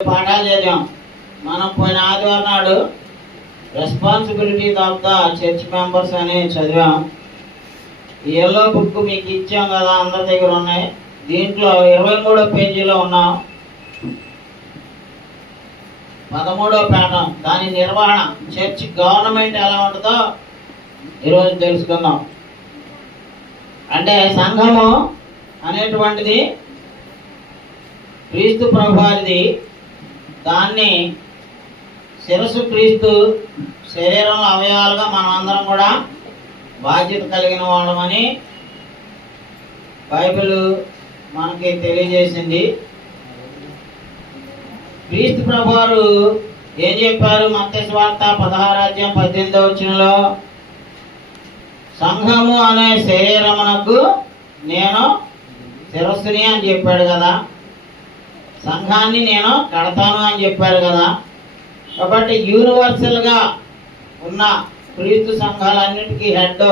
పాఠాలు చదివాం మనం. పోయిన ఆదివారం నాడు responsibilities of the church members అని చదివాం. ఈ ఎల్లో బుక్ మీకు ఇచ్చాం కదా, అందరి దగ్గర ఉన్నాయి. దీంట్లో 23వ పేజీలో ఉన్నాం. 13వ పాఠం, దాని నిర్వహణ, చర్చ్ గవర్నమెంట్ ఎలా ఉంటుందో ఈరోజు తెలుసుకుందాం. అంటే సంఘము అనేటువంటిది క్రీస్తు ప్రభువారిది. దాన్ని శిరస్సు క్రీస్తు, శరీరంలో అవయవాలుగా మనం అందరం కూడా బాధ్యత కలిగిన వాళ్ళమని బైబిల్ మనకి తెలియజేసింది. క్రీస్తు ప్రభువారు ఏం చెప్పారు? మత్తయి సువార్త 16:18 సంఘము అనే శరీరమునకు నేను శిరస్సుని అని చెప్పాడు కదా, సంఘాన్ని నేను కడతాను అని చెప్పారు కదా. కాబట్టి యూనివర్సల్గా ఉన్న క్రీస్తు సంఘాలన్నిటికీ హెడ్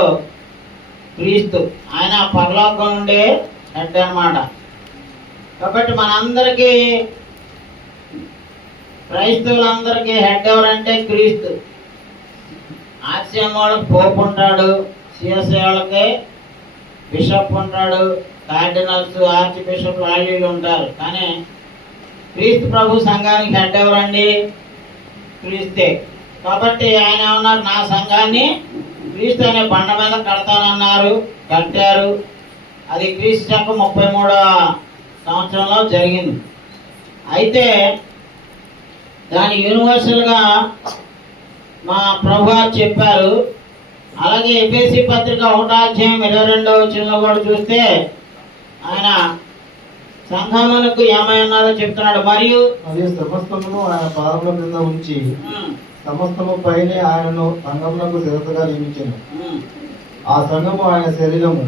క్రీస్తు. ఆయన పరలోకం నుండే హెడ్ అన్నమాట. కాబట్టి మనందరికీ, క్రైస్తవులందరికీ హెడ్ ఎవరంటే క్రీస్తు. ఆర్సీఎం వాళ్ళకి పోప్ ఉంటాడు, సిఎస్ఐ వాళ్ళకి బిషప్ ఉంటాడు, కార్డినల్స్, ఆర్చ్ బిషప్ వాళ్ళు ఉంటారు. కానీ క్రీస్తు ప్రభు సంఘానికి హెడ్ ఎవరండి? క్రీస్తే. కాబట్టి ఆయన ఏమన్నారు? నా సంఘాన్ని క్రీస్తు అనే బండ మీద కడతానన్నారు, కట్టారు. అది క్రీస్తు శకం 33వ సంవత్సరంలో జరిగింది. అయితే దాని యూనివర్సల్గా మా ప్రభువారు చెప్పారు. అలాగే ఎఫెసీ పత్రిక 1:22 కూడా చూస్తే ఆయన సంఘమునకు ఏమైనారో చెప్తున్నాడు. మరియు సమస్తమును ఆయన పాదముల క్రింద ఉంచి సమస్తము పైనే ఆయనను సంఘమునకు శిరస్సుగా నియమించెను. ఆ సంఘము ఆయన శరీరము,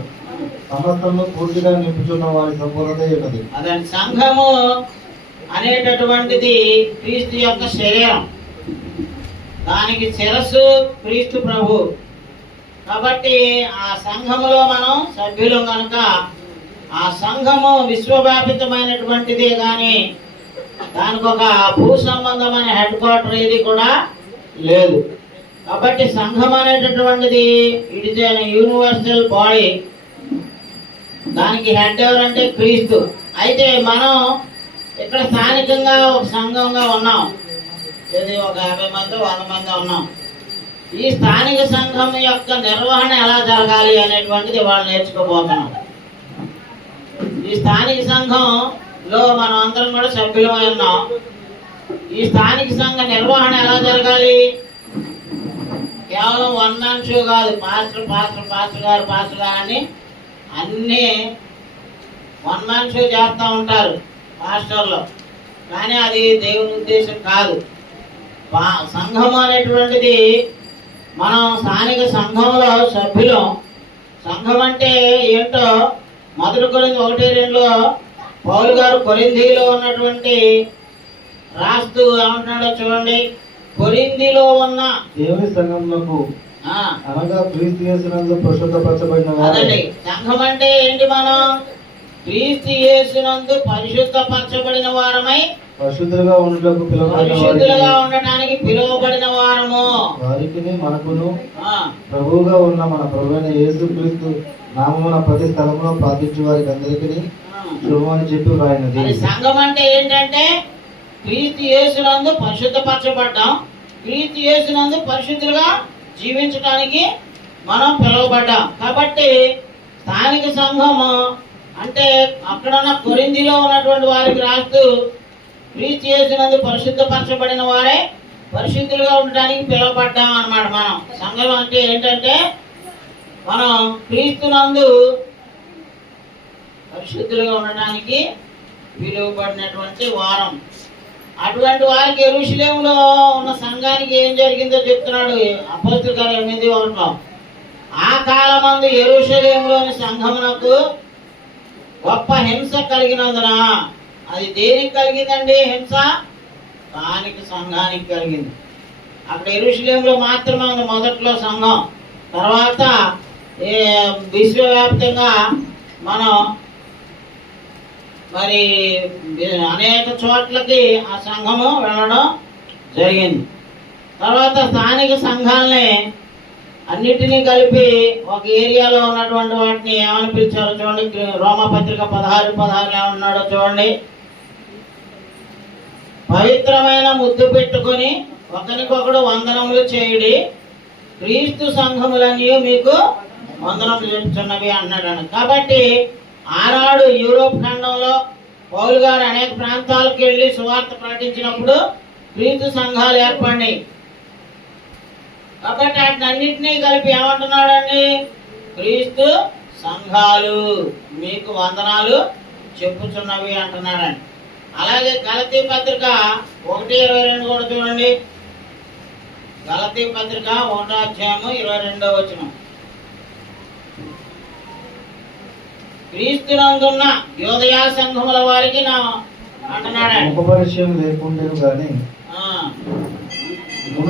సమస్తము పూర్తిగా నింపుచున్న వారి సంపూర్ణత ఉన్నది. అదే సంఘము అనేటటువంటిది క్రీస్తు యొక్క శరీరం. దానికి శిరస్సు క్రీస్తు ప్రభు. కాబట్టి ఆ సంఘములో మనం సభ్యులం కనుక ఆ సంఘము విశ్వవ్యాపితమైనటువంటిదే, కానీ దానికి ఒక భూ సంబంధమైన హెడ్ క్వార్టర్ ఏది కూడా లేదు. కాబట్టి సంఘం అనేటటువంటిది it is an universal body. దానికి హెడ్ ఎవరంటే క్రీస్తు. అయితే మనం ఇక్కడ స్థానికంగా ఒక సంఘంగా ఉన్నాం. ఇది ఒక 50 మంది 100 మంది ఉన్నాం. ఈ స్థానిక సంఘం యొక్క నిర్వహణ ఎలా జరగాలి అనేటువంటిది వాళ్ళు నేర్చుకోబోతున్నాం. ఈ స్థానిక సంఘంలో మనం అందరం కూడా సభ్యులమై ఉన్నాం. ఈ స్థానిక సంఘ నిర్వహణ ఎలా జరగాలి? కేవలం వన్ మ్యాన్ షో కాదు. పాస్టర్ గారు అని అన్నీ వన్ మ్యాన్ షో చేస్తూ ఉంటారు పాస్టర్లో. కానీ అది దేవుని ఉద్దేశం కాదు. సంఘం అనేటువంటిది మనం స్థానిక సంఘంలో సభ్యులం. సంఘం అంటే ఏంటో 1 కొరింథీ 1:2 పౌలు గారు కొరింథీలో ఉన్నటువంటి రాస్తూ ఏమంటున్నాడో చూడండి. కొరింథీలో ఉన్న దేవుని సంఘమునకు అనగా క్రీస్తు యేసునందు పరిశుద్ధపరచబడిన వారై. సంఘం అంటే ఏంటి? మనం క్రీస్తు యేసునందు పరిశుద్ధపరచబడిన వారమై పరిశుద్ధులుగా ఉండటానికి పిలువబడిన వారము. వారికి మనకును ప్రభువుగా ఉన్న మన ప్రభువైన యేసుక్రీస్తు నామమున ప్రతి స్థలంలో ప్రార్థించే వారికి అందరికీ శుభమని చెప్పి వ్రాయినది. సంఘం అంటే ఏంటంటే క్రీస్తు యేసునందు పరిశుద్ధపరచబడ్డాం. క్రీస్తు యేసునందు పరిశుద్ధులుగా జీవించడానికి మనం పిలువబడ్డాం. కాబట్టి స్థానిక సంఘము అంటే అక్కడున్న కొరింథీలో ఉన్నటువంటి వారికి రాస్తూ క్రీస్తు యేసునందు పరిశుద్ధపరచబడిన వారే పరిశుద్ధులుగా ఉండటానికి పిలువబడ్డాం అన్నమాట. మనం సంఘం అంటే ఏంటంటే మనం క్రీస్తునందు పరిశుద్ధులుగా ఉండటానికి పిలువబడినటువంటి వారం. అటువంటి వారికి యెరూషలేములో ఉన్న సంఘానికి ఏం జరిగిందో చెప్తున్నాడు అపోస్తలుల కార్యాలు 8:1. ఆ కాలమందు యెరూషలేములోని సంఘమునకు గొప్ప హింస కలిగినందున. అది దేనికి కలిగిందండి హింస? స్థానిక సంఘానికి కలిగింది. అక్కడ యెరూషలేములో మాత్రమే ఉంది మొదట్లో సంఘం. తర్వాత విశ్వవ్యాప్తంగా మనం మరి అనేక చోట్లకి ఆ సంఘము వెళ్ళడం జరిగింది. తర్వాత స్థానిక సంఘాలని అన్నిటినీ కలిపి ఒక ఏరియాలో ఉన్నటువంటి వాటిని ఏమని పిలిచారో చూడండి. రోమపత్రిక 16:16 ఏమన్నాడో చూడండి. పవిత్రమైన ముద్దు పెట్టుకొని ఒకరికొకడు వందనములు చేయుడి, క్రీస్తు సంఘములన్నీ మీకు వందనములు చేస్తున్నవి అన్నాడు. కాబట్టి ఆనాడు యూరోప్ ఖండంలో పౌలు గారు అనేక ప్రాంతాలకు వెళ్ళి సువార్త ప్రకటించినప్పుడు క్రీస్తు సంఘాలు ఏర్పడినాయి. కాబట్టి వాటినన్నింటినీ కలిపి ఏమంటున్నాడండి? క్రీస్తు సంఘాలు మీకు వందనాలు చెప్పుచున్నవి అంటున్నాడండి. అలాగే గలతీ పత్రిక 1:22 కూడా చూడండి. గలతీ పత్రిక 1:22 క్రీస్తునందున్న యోదయ సంఘముల వారికి నా అంటున్నాడండి. ఉపపరిచయం లేకుండేను గాని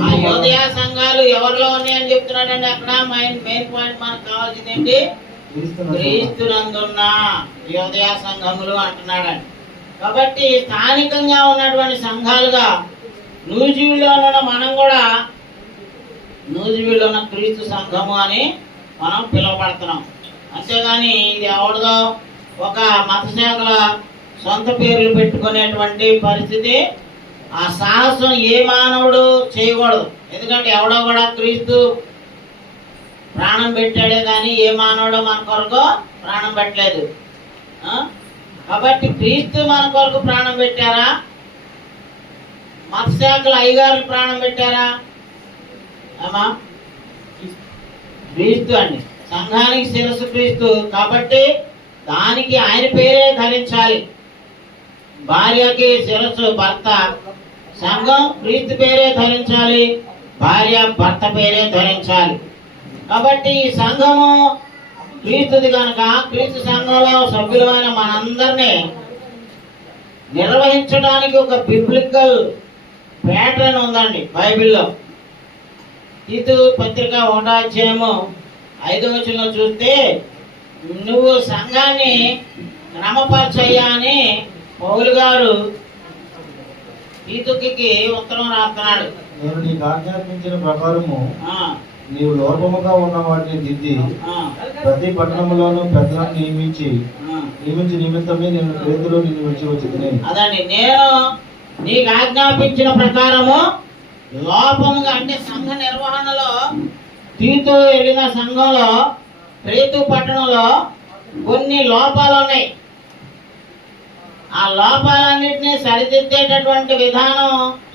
ఆ యోదయ సంఘాలు ఎవరిలో ఉన్నాయని చెప్తున్నాడండి. అక్కడ మెయిన్ పాయింట్ మనకు కావాల్సింది ఏంటి? క్రీస్తునందున్న యోదయ సంఘములు అంటున్నాడండి. కాబట్టి స్థానికంగా ఉన్నటువంటి సంఘాలుగా నూజివీడులో ఉన్న మనం కూడా నూజివీడులో ఉన్న క్రీస్తు సంఘము అని మనం పిలువబడుతున్నాం. అంతేగాని ఇది ఎవరిదో ఒక మత శాఖల సొంత పేర్లు పెట్టుకునేటువంటి పరిస్థితి, ఆ సాహసం ఏ మానవుడు చేయకూడదు. ఎందుకంటే ఎవడో కూడా క్రీస్తు ప్రాణం పెట్టాడే కానీ ఏ మానవుడు మన కొరకు ప్రాణం పెట్టలేదు. కాబట్టి క్రీస్తు మన కొరకు ప్రాణం పెట్టారా? మత శాఖల అయ్యగారులు ప్రాణం పెట్టారా? ఏమా? క్రీస్తు అండి. సంఘానికి శిరస్సు క్రీస్తు. కాబట్టి దానికి ఆయన పేరే ధరించాలి. భార్యకి శిరస్సు భర్త, సంఘం క్రీస్తు పేరే ధరించాలి, భార్య భర్త పేరే ధరించాలి. కాబట్టి ఈ సంఘము క్రీస్తుది కనుక క్రీస్తు సంఘంలో సభ్యులమైన మనందరినీ నిర్వహించడానికి ఒక బిబ్లికల్ ప్యాటర్న్ ఉందండి బైబిల్లో. తీతు పత్రిక 1:5 చూస్తే నువ్వు సంఘాన్ని క్రమపరచయ్యా అని పౌలు గారు తీతుకి ఉత్తరం రాస్తున్నాడు. నేను నీకు ఆజ్ఞాపించిన ప్రకారము నీవు లోపముగా ఉన్న వాటిని దిద్ది ప్రతి పట్టణంలోనూ పెద్దలను నియమించి నిమిత్తమే నేను క్రీస్తులో నిన్ను విడిచి వచ్చింది. అదండి, నేను నీకు ఆజ్ఞాపించిన ప్రకారము లోపముగా అంటే సంఘ నిర్వహణలో తీతు వెళ్ళిన సంఘంలో క్రీస్తు పట్టణంలో కొన్ని లోపాలు ఉన్నాయి. ఆ లోపాలన్నింటినీ సరిదిద్దేటటువంటి విధానం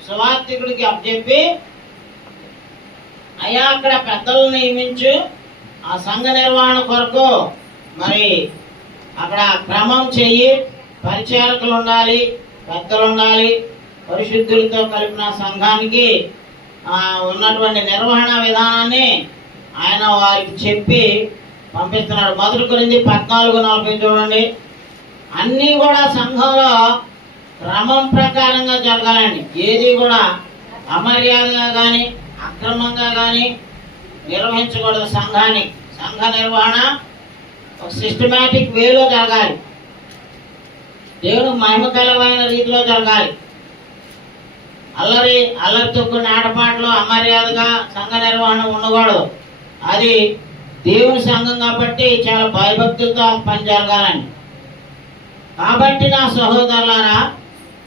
సువార్థికుడికి అప్పచెప్పి, అయ్యా అక్కడ పెద్దలను నియమించు, ఆ సంఘ నిర్వహణ కొరకు మరి అక్కడ క్రమం చెయ్యి, పరిచారకులు ఉండాలి, పెద్దలు ఉండాలి, పరిశుద్ధులతో కలిపిన సంఘానికి ఉన్నటువంటి నిర్వహణ విధానాన్ని ఆయన వారికి చెప్పి పంపిస్తున్నాడు. 1 కొరింథీ 14:40 చూడండి. అన్నీ కూడా సంఘంలో క్రమం ప్రకారంగా జరగాలండి. ఏది కూడా అమర్యాదగా కానీ అక్రమంగా కానీ నిర్వహించకూడదు. సంఘాన్ని సంఘ నిర్వహణ ఒక సిస్టమేటిక్ వేలో జరగాలి, దేవుడు మహిమకరమైన రీతిలో జరగాలి. అల్లరితో కొన్ని ఆటపాటలు అమర్యాదగా సంఘ నిర్వహణ ఉండకూడదు. అది దేవుని సంఘం కాబట్టి చాలా భయభక్తులతో పని జరగాలండి. కాబట్టి నా సహోదరులారా,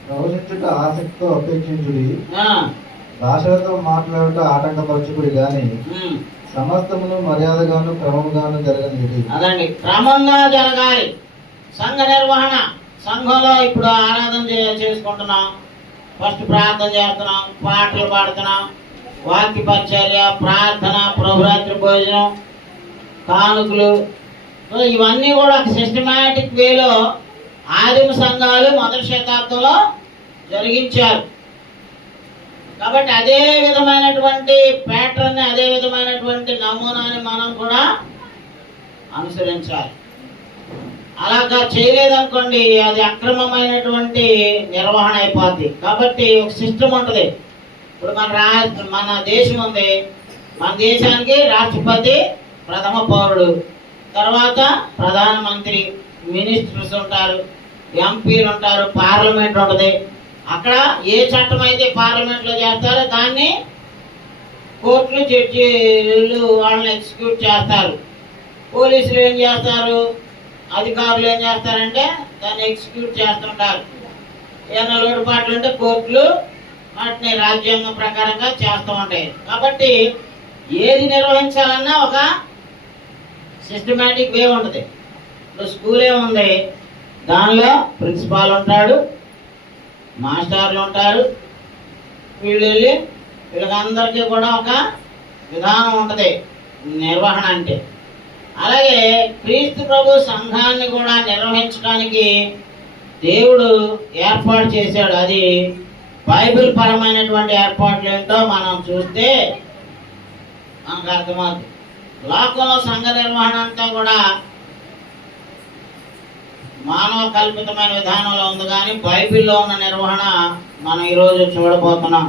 ప్రవచించుట ఆసక్తితో అపేక్షించుడి, భాషలతో మాట్లాడుట ఆటంకపరచుకుడి గాని సమస్తమును మర్యాదగాను క్రమముగాను జరగనిది. అదండి, క్రమంగా జరగాలి సంఘ నిర్వహణ. సంఘంలో ఇప్పుడు ఆరాధన చేసుకుంటున్నాం, ఫస్ట్ ప్రార్థన చేస్తున్నాం, పాటలు పాడుతున్నాం, వాక్య పరిచర్య, ప్రార్థన, ప్రభురాత్రి భోజనం, కానుకలు, ఇవన్నీ కూడా ఒక సిస్టమేటిక్ వేలో ఆదిమ సంఘాలు 1వ శతాబ్దంలో జరిగించారు. కాబట్టి అదే విధమైనటువంటి ప్యాటర్న్, అదే విధమైనటువంటి నమూనాని మనం కూడా అనుసరించాలి. అలాగా చేయలేదనుకోండి అది అక్రమమైనటువంటి నిర్వహణ అయిపోద్ది. కాబట్టి ఒక సిస్టమ్ ఉంటుంది. ఇప్పుడు మన దేశం ఉంది, మన దేశానికి రాష్ట్రపతి ప్రథమ పౌరుడు, తర్వాత ప్రధానమంత్రి, మినిస్టర్స్ ఉంటారు, ఎంపీలు ఉంటారు, పార్లమెంట్ ఉంటుంది. అక్కడ ఏ చట్టం అయితే పార్లమెంట్లో చేస్తారో దాన్ని కోర్టులు జడ్జీలు వాళ్ళని ఎగ్జిక్యూట్ చేస్తారు. పోలీసులు ఏం చేస్తారు, అధికారులు ఏం చేస్తారంటే దాన్ని ఎగ్జిక్యూట్ చేస్తుంటారు. ఏమైనా లోటుపాట్లు ఉంటే కోర్టులు వాటిని రాజ్యాంగం ప్రకారంగా చేస్తూ ఉంటాయి. కాబట్టి ఏది నిర్వహించాలన్నా ఒక సిస్టమేటిక్ వే ఉంటుంది. ఇప్పుడు స్కూల్ ఏముంది, దానిలో ప్రిన్సిపాల్ ఉంటాడు, మాస్టర్లు ఉంటారు, వీళ్ళందరికీ కూడా ఒక విధానం ఉంటుంది నిర్వహణ అంటే. అలాగే క్రీస్తు ప్రభు సంఘాన్ని కూడా నిర్వహించడానికి దేవుడు ఏర్పాటు చేశాడు. అది బైబిల్ పరమైనటువంటి ఏర్పాట్లు ఏంటో మనం చూస్తే మనకు అర్థమవుతుంది. లోకంలో సంఘ నిర్వహణ అంతా కూడా మానవ కల్పితమైన విధానంలో ఉంది, కానీ బైబిల్లో ఉన్న నిర్వహణ మనం ఈరోజు చూడబోతున్నాం.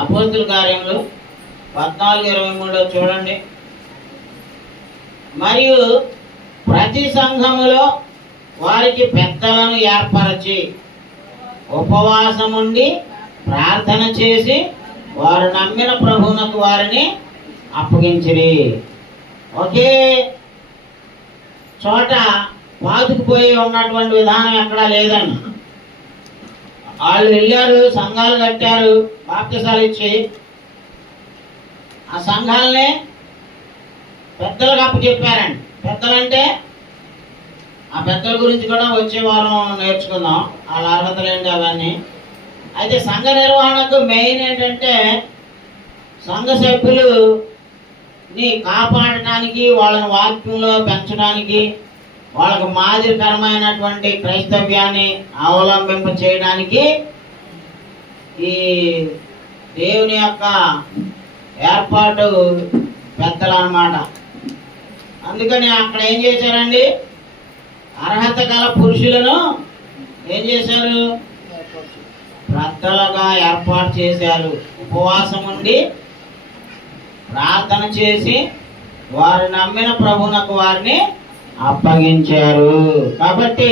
అపోస్తుల కార్యములు 14:23 చూడండి. మరియు ప్రతి సంఘములో వారికి పెద్దలను ఏర్పరచి ఉపవాసముండి ప్రార్థన చేసి వారు నమ్మిన ప్రభువునకు వారిని అప్పగించిరి. ఒకే చోట పాతుకుపోయి ఉన్నటువంటి విధానం ఎక్కడా లేదండి. వాళ్ళు వెళ్ళారు, సంఘాలు కట్టారు, బాప్తిసాలు ఇచ్చి ఆ సంఘాలనే పెద్దలకు అప్పచెప్పారండి. పెద్దలంటే ఆ పెద్దల గురించి కూడా వచ్చే వారం నేర్చుకుందాం, వాళ్ళ అర్హతలు ఏంటి అవన్నీ. అయితే సంఘ నిర్వహణకు మెయిన్ ఏంటంటే సంఘ సభ్యులని కాపాడటానికి, వాళ్ళని వాక్యంలో పెంచడానికి, వాళ్ళకు మాదిరికరమైనటువంటి క్రైస్తవ్యాన్ని అవలంబింప చేయడానికి ఈ దేవుని యొక్క ఏర్పాటు పెద్దలు అన్నమాట. అందుకని అక్కడ ఏం చేశారండి, అర్హత గల పురుషులను ఏం చేశారు, పెద్దలుగా ఏర్పాటు చేశారు. ఉపవాసం ఉండి ప్రార్థన చేసి వారు నమ్మిన ప్రభువునకు వారిని అప్పగించారు. కాబట్టి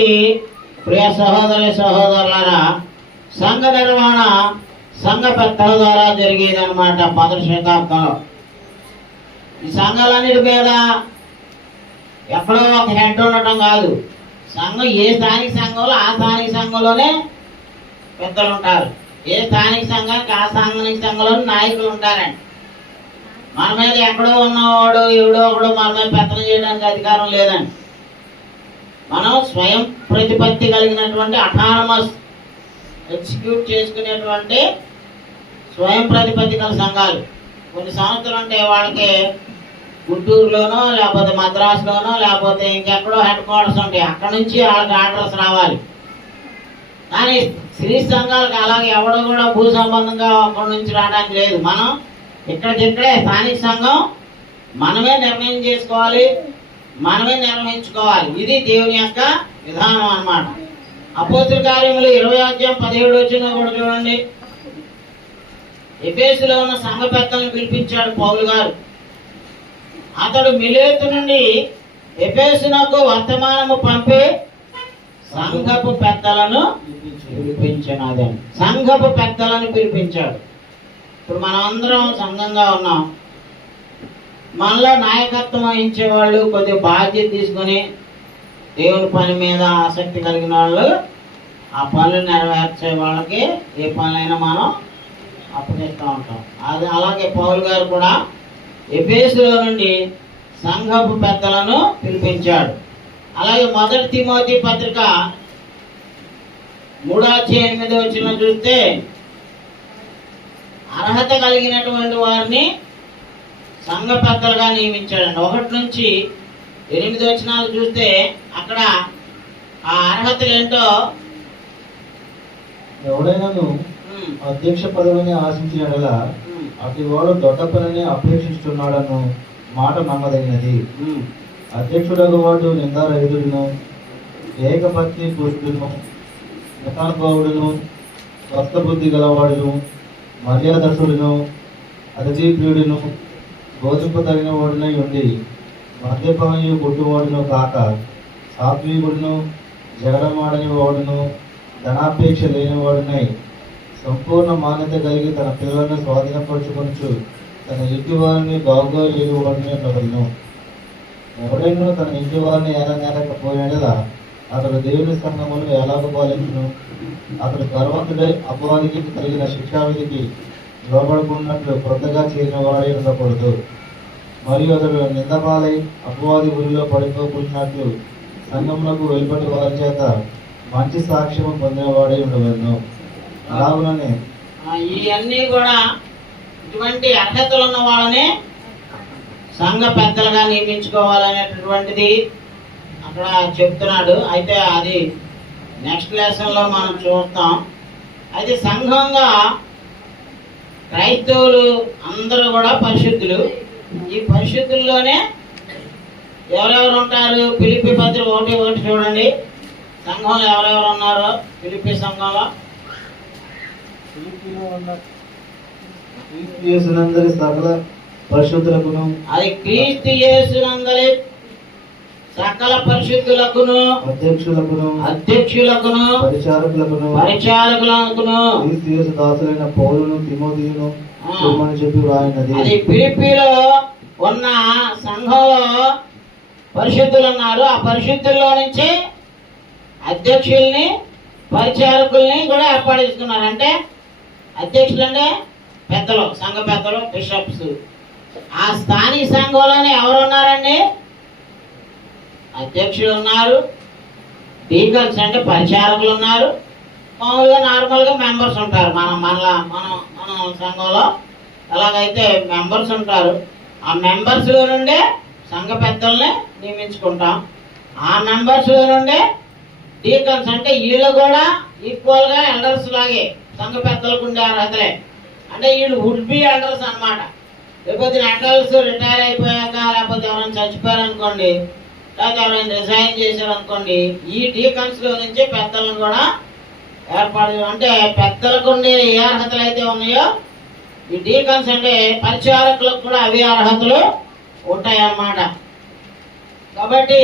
ప్రియ సహోదరి సహోదరులారా, సంఘ నిర్వహణ సంఘ పెద్దల ద్వారా జరిగేది అనమాట 10వ శతాబ్దంలో. ఈ సంఘాలన్నిటి మీద ఎక్కడో ఒక హెడ్ ఉండటం కాదు. సంఘం ఏ స్థానిక సంఘంలో ఆ స్థానిక సంఘంలోనే పెద్దలు ఉంటారు. ఏ స్థానిక సంఘానికి ఆ స్థానిక సంఘంలోనే నాయకులు ఉంటారండి. మన మీద ఎక్కడో ఉన్నవాడు ఎవడో ఒకడు మన మీద పెత్తనం చేయడానికి అధికారం లేదండి. మనం స్వయం ప్రతిపత్తి కలిగినటువంటి అటానమస్ ఎగ్జిక్యూట్ చేసుకునేటువంటి స్వయం ప్రతిపత్తి గల సంఘాలు. కొన్ని సంవత్సరాలు అంటే వాళ్ళకి గుంటూరులోనో లేకపోతే మద్రాసులోనో లేకపోతే ఇంకెక్కడో హెడ్ క్వార్టర్స్ ఉంటాయి, అక్కడ నుంచి వాళ్ళకి ఆర్డర్స్ రావాలి. కానీ స్త్రీ సంఘాలకు అలాగే ఎవడో కూడా భూ సంబంధంగా అక్కడి నుంచి రావడానికి లేదు. మనం ఇక్కడికిక్కడే స్థానిక సంఘం మనమే నిర్ణయం చేసుకోవాలి, మనమే నిర్వహించుకోవాలి. ఇది దేవుని యొక్క విధానం అన్నమాట. అపోస్తుల కార్యములు 20:17 కూడా చూడండి. ఎఫెసులో ఉన్న సంఘ పెద్దలను పిలిపించాడు పౌలు గారు. అతడు మిలేతు నుండి ఎఫెసునకు వర్తమానము పంపి సంఘపు పెద్దలను పిలిపించినది. సంఘపు పెద్దలను పిలిపించాడు. ఇప్పుడు మనం అందరం సంఘంగా ఉన్నాం. మనలో నాయకత్వం వహించే వాళ్ళు, కొద్దిగా బాధ్యత తీసుకొని దేవుని పని మీద ఆసక్తి కలిగిన వాళ్ళు, ఆ పనులు నెరవేర్చే వాళ్ళకి ఏ పనులైనా మనం అప్పగిస్తూ ఉంటాం. అది అలాగే పౌలు గారు కూడా ఎఫెసులో నుండి సంఘపు పెద్దలను పిలిపించాడు. అలాగే 1 తిమోతి పత్రిక 3:8 చూస్తే అర్హత కలిగినటువంటి వారిని సంఘ పెద్దలుగా నియమించాడండి. 1-8 చూస్తే అక్కడ ఆ అర్హతలు ఏంటో, ఎవడైనాను అధ్యక్ష పదవిని ఆశించిన అటు వాడు దొడ్డ పనిని అపేక్షిస్తున్నాడను మాట నమ్మదగినది. అధ్యక్షుడగు వాడు నిందారహితుడును, ఏకపత్ని పురుషుడును, యథానుభావుడును, స్వస్థ బుద్ధి గలవాడును, మర్యాదర్శుడును, అతిథి ప్రియుడును, బోధింపదగిన వాడునై ఉండి మద్యపానీయు కొట్టువాడును కాక సాత్వికుడును, జగడమాడని వాడును, ధనాపేక్ష లేని వాడునై సంపూర్ణ మాన్యత కలిగి తన పిల్లలను స్వాధీనపరచుకొనుచు తన ఇంటి వారిని బాగుగా లేని వాడిని నవలను. ఎవరైనా తన ఇంటి వారిని ఏలనేరకపోయినలా అతడు దేవుని సంఘమును ఎలాగ పాలించును? అతడు గర్వంతుడై అపవాదికి కలిగిన శిక్షావిధికి లోబడుకున్నట్లు క్రొత్తగా చేరిన వాడై ఉండకూడదు. మరియు అతడు నిందపాలై అపవాది ఊరిలో పడిపోకున్నట్లు సంఘమునకు వెలుపటి వారి చేత మంచి సాక్ష్యము పొందినవాడై ఉండవలను. అలాగుననే ఇవన్నీ కూడా ఇటువంటి అర్హతలు ఉన్న వాళ్ళని సంఘ పెద్దలుగా నియమించుకోవాలనేటటువంటిది అక్కడ చెప్తున్నాడు. అయితే అది నెక్స్ట్ లెసన్లో మనం చూస్తాం. అయితే సంఘంగా క్రైస్తవులు అందరూ కూడా పరిశుద్ధులు. ఈ పరిశుద్ధుల్లోనే ఎవరెవరు ఉంటారు? ఫిలిప్పీ పత్రిక 1:1 చూడండి. సంఘంలో ఎవరెవరు ఉన్నారో ఫిలిప్పీ సంఘంలో. క్రీస్తు యేసునందరి సకల పరిశుద్ధులకును, అది క్రీస్తు యేసునందరి సకల పరిశుద్ధులకును, అధ్యక్షులకును, పరిచారకులకును క్రీస్తు యేసు దాసులైన పౌలును తిమోతియును చెప్పమని చెప్పి వ్రాయినది. అది ఫిలిప్పీలో ఉన్న సంఘంలో పరిశుద్ధులు ఉన్నారు. ఆ పరిశుద్ధుల్లో నుంచి అధ్యక్షుల్ని, పరిచారకుల్ని కూడా ఏర్పడేసుకున్నారు. అంటే అధ్యక్షులు అంటే పెద్దలు, సంఘ పెద్దలు, బిషప్స్. ఆ స్థానిక సంఘంలోనే ఎవరు ఉన్నారండి? అధ్యక్షులు ఉన్నారు, డీకన్స్ అంటే పరిచారకులు ఉన్నారు, మామూలుగా నార్మల్గా మెంబర్స్ ఉంటారు. మన సంఘంలో ఎలాగైతే మెంబర్స్ ఉంటారు, ఆ మెంబర్స్లో నుండే సంఘ పెద్దల్ని నియమించుకుంటాం. ఆ మెంబర్స్లో నుండే డీకన్స్ అంటే వీళ్ళు కూడా ఈక్వల్గా ఎల్డర్స్ లాగే సంఘ పెద్దలకు ఉండే అర్హతలే. అంటే వీళ్ళు వుడ్ బి ఎల్డర్స్ అన్నమాట. లేకపోతే ఎల్డర్స్ రిటైర్ అయిపోయాక లేకపోతే ఎవరైనా చచ్చిపోయారనుకోండి, లేకపోతే ఎవరైనా రిజైన్ చేశారనుకోండి, ఈ డీకన్స్లో నుంచి పెద్దలను కూడా ఏర్పాటు. అంటే పెద్దలకు ఉండే ఏ అర్హతలు అయితే ఉన్నాయో ఈ డీకన్స్ అంటే పరిచారకులకు కూడా అవి అర్హతలు ఉంటాయి అన్నమాట. కాబట్టి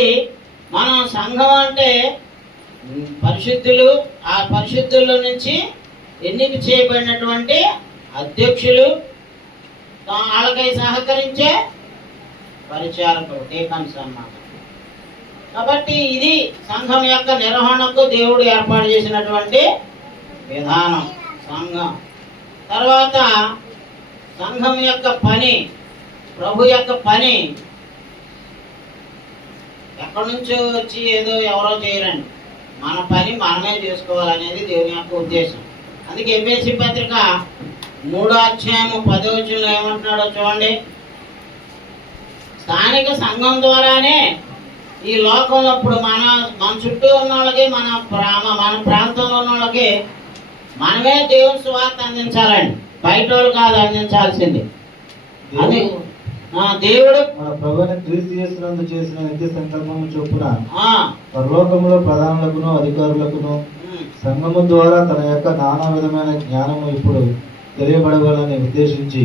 మనం సంఘం అంటే పరిశుద్ధులు, ఆ పరిశుద్ధుల నుంచి ఎన్నిక చేయబడినటువంటి అధ్యక్షులు, వాళ్ళకై సహకరించే పరిచారకులు, డీకన్స్ అన్నమాట. కాబట్టి ఇది సంఘం యొక్క నిర్వహణకు దేవుడు ఏర్పాటు చేసినటువంటి విధానం సంఘం. తర్వాత సంఘం యొక్క పని, ప్రభు యొక్క పని ఎక్కడి నుంచో వచ్చి ఏదో ఎవరో చేయరండి. మన పని మనమే చేసుకోవాలనేది దేవుని యొక్క ఉద్దేశం. అందుకే ఎఫెసీ పత్రిక 3:10 ఏమంటున్నాడో చూడండి. స్థానిక సంఘం ద్వారానే ఈ లోకంలో ఇప్పుడు మన చుట్టూ ఉన్న వాళ్ళకి, మన ప్రాంతంలో ఉన్న వాళ్ళకి మనమే దేవుని సువార్త అందించాలండి. బయట వాళ్ళు కాదు అందించాల్సింది. అది దేవుడు మన ప్రభువైన క్రీస్తు యేసునందు చేసిన నిత్య సంకల్పము చొప్పున పరలోకములో ప్రధానులకును అధికారులకును సంఘము ద్వారా తన యొక్క నానా విధమైన జ్ఞానము ఇప్పుడు తెలియబడవాలని ఉద్దేశించి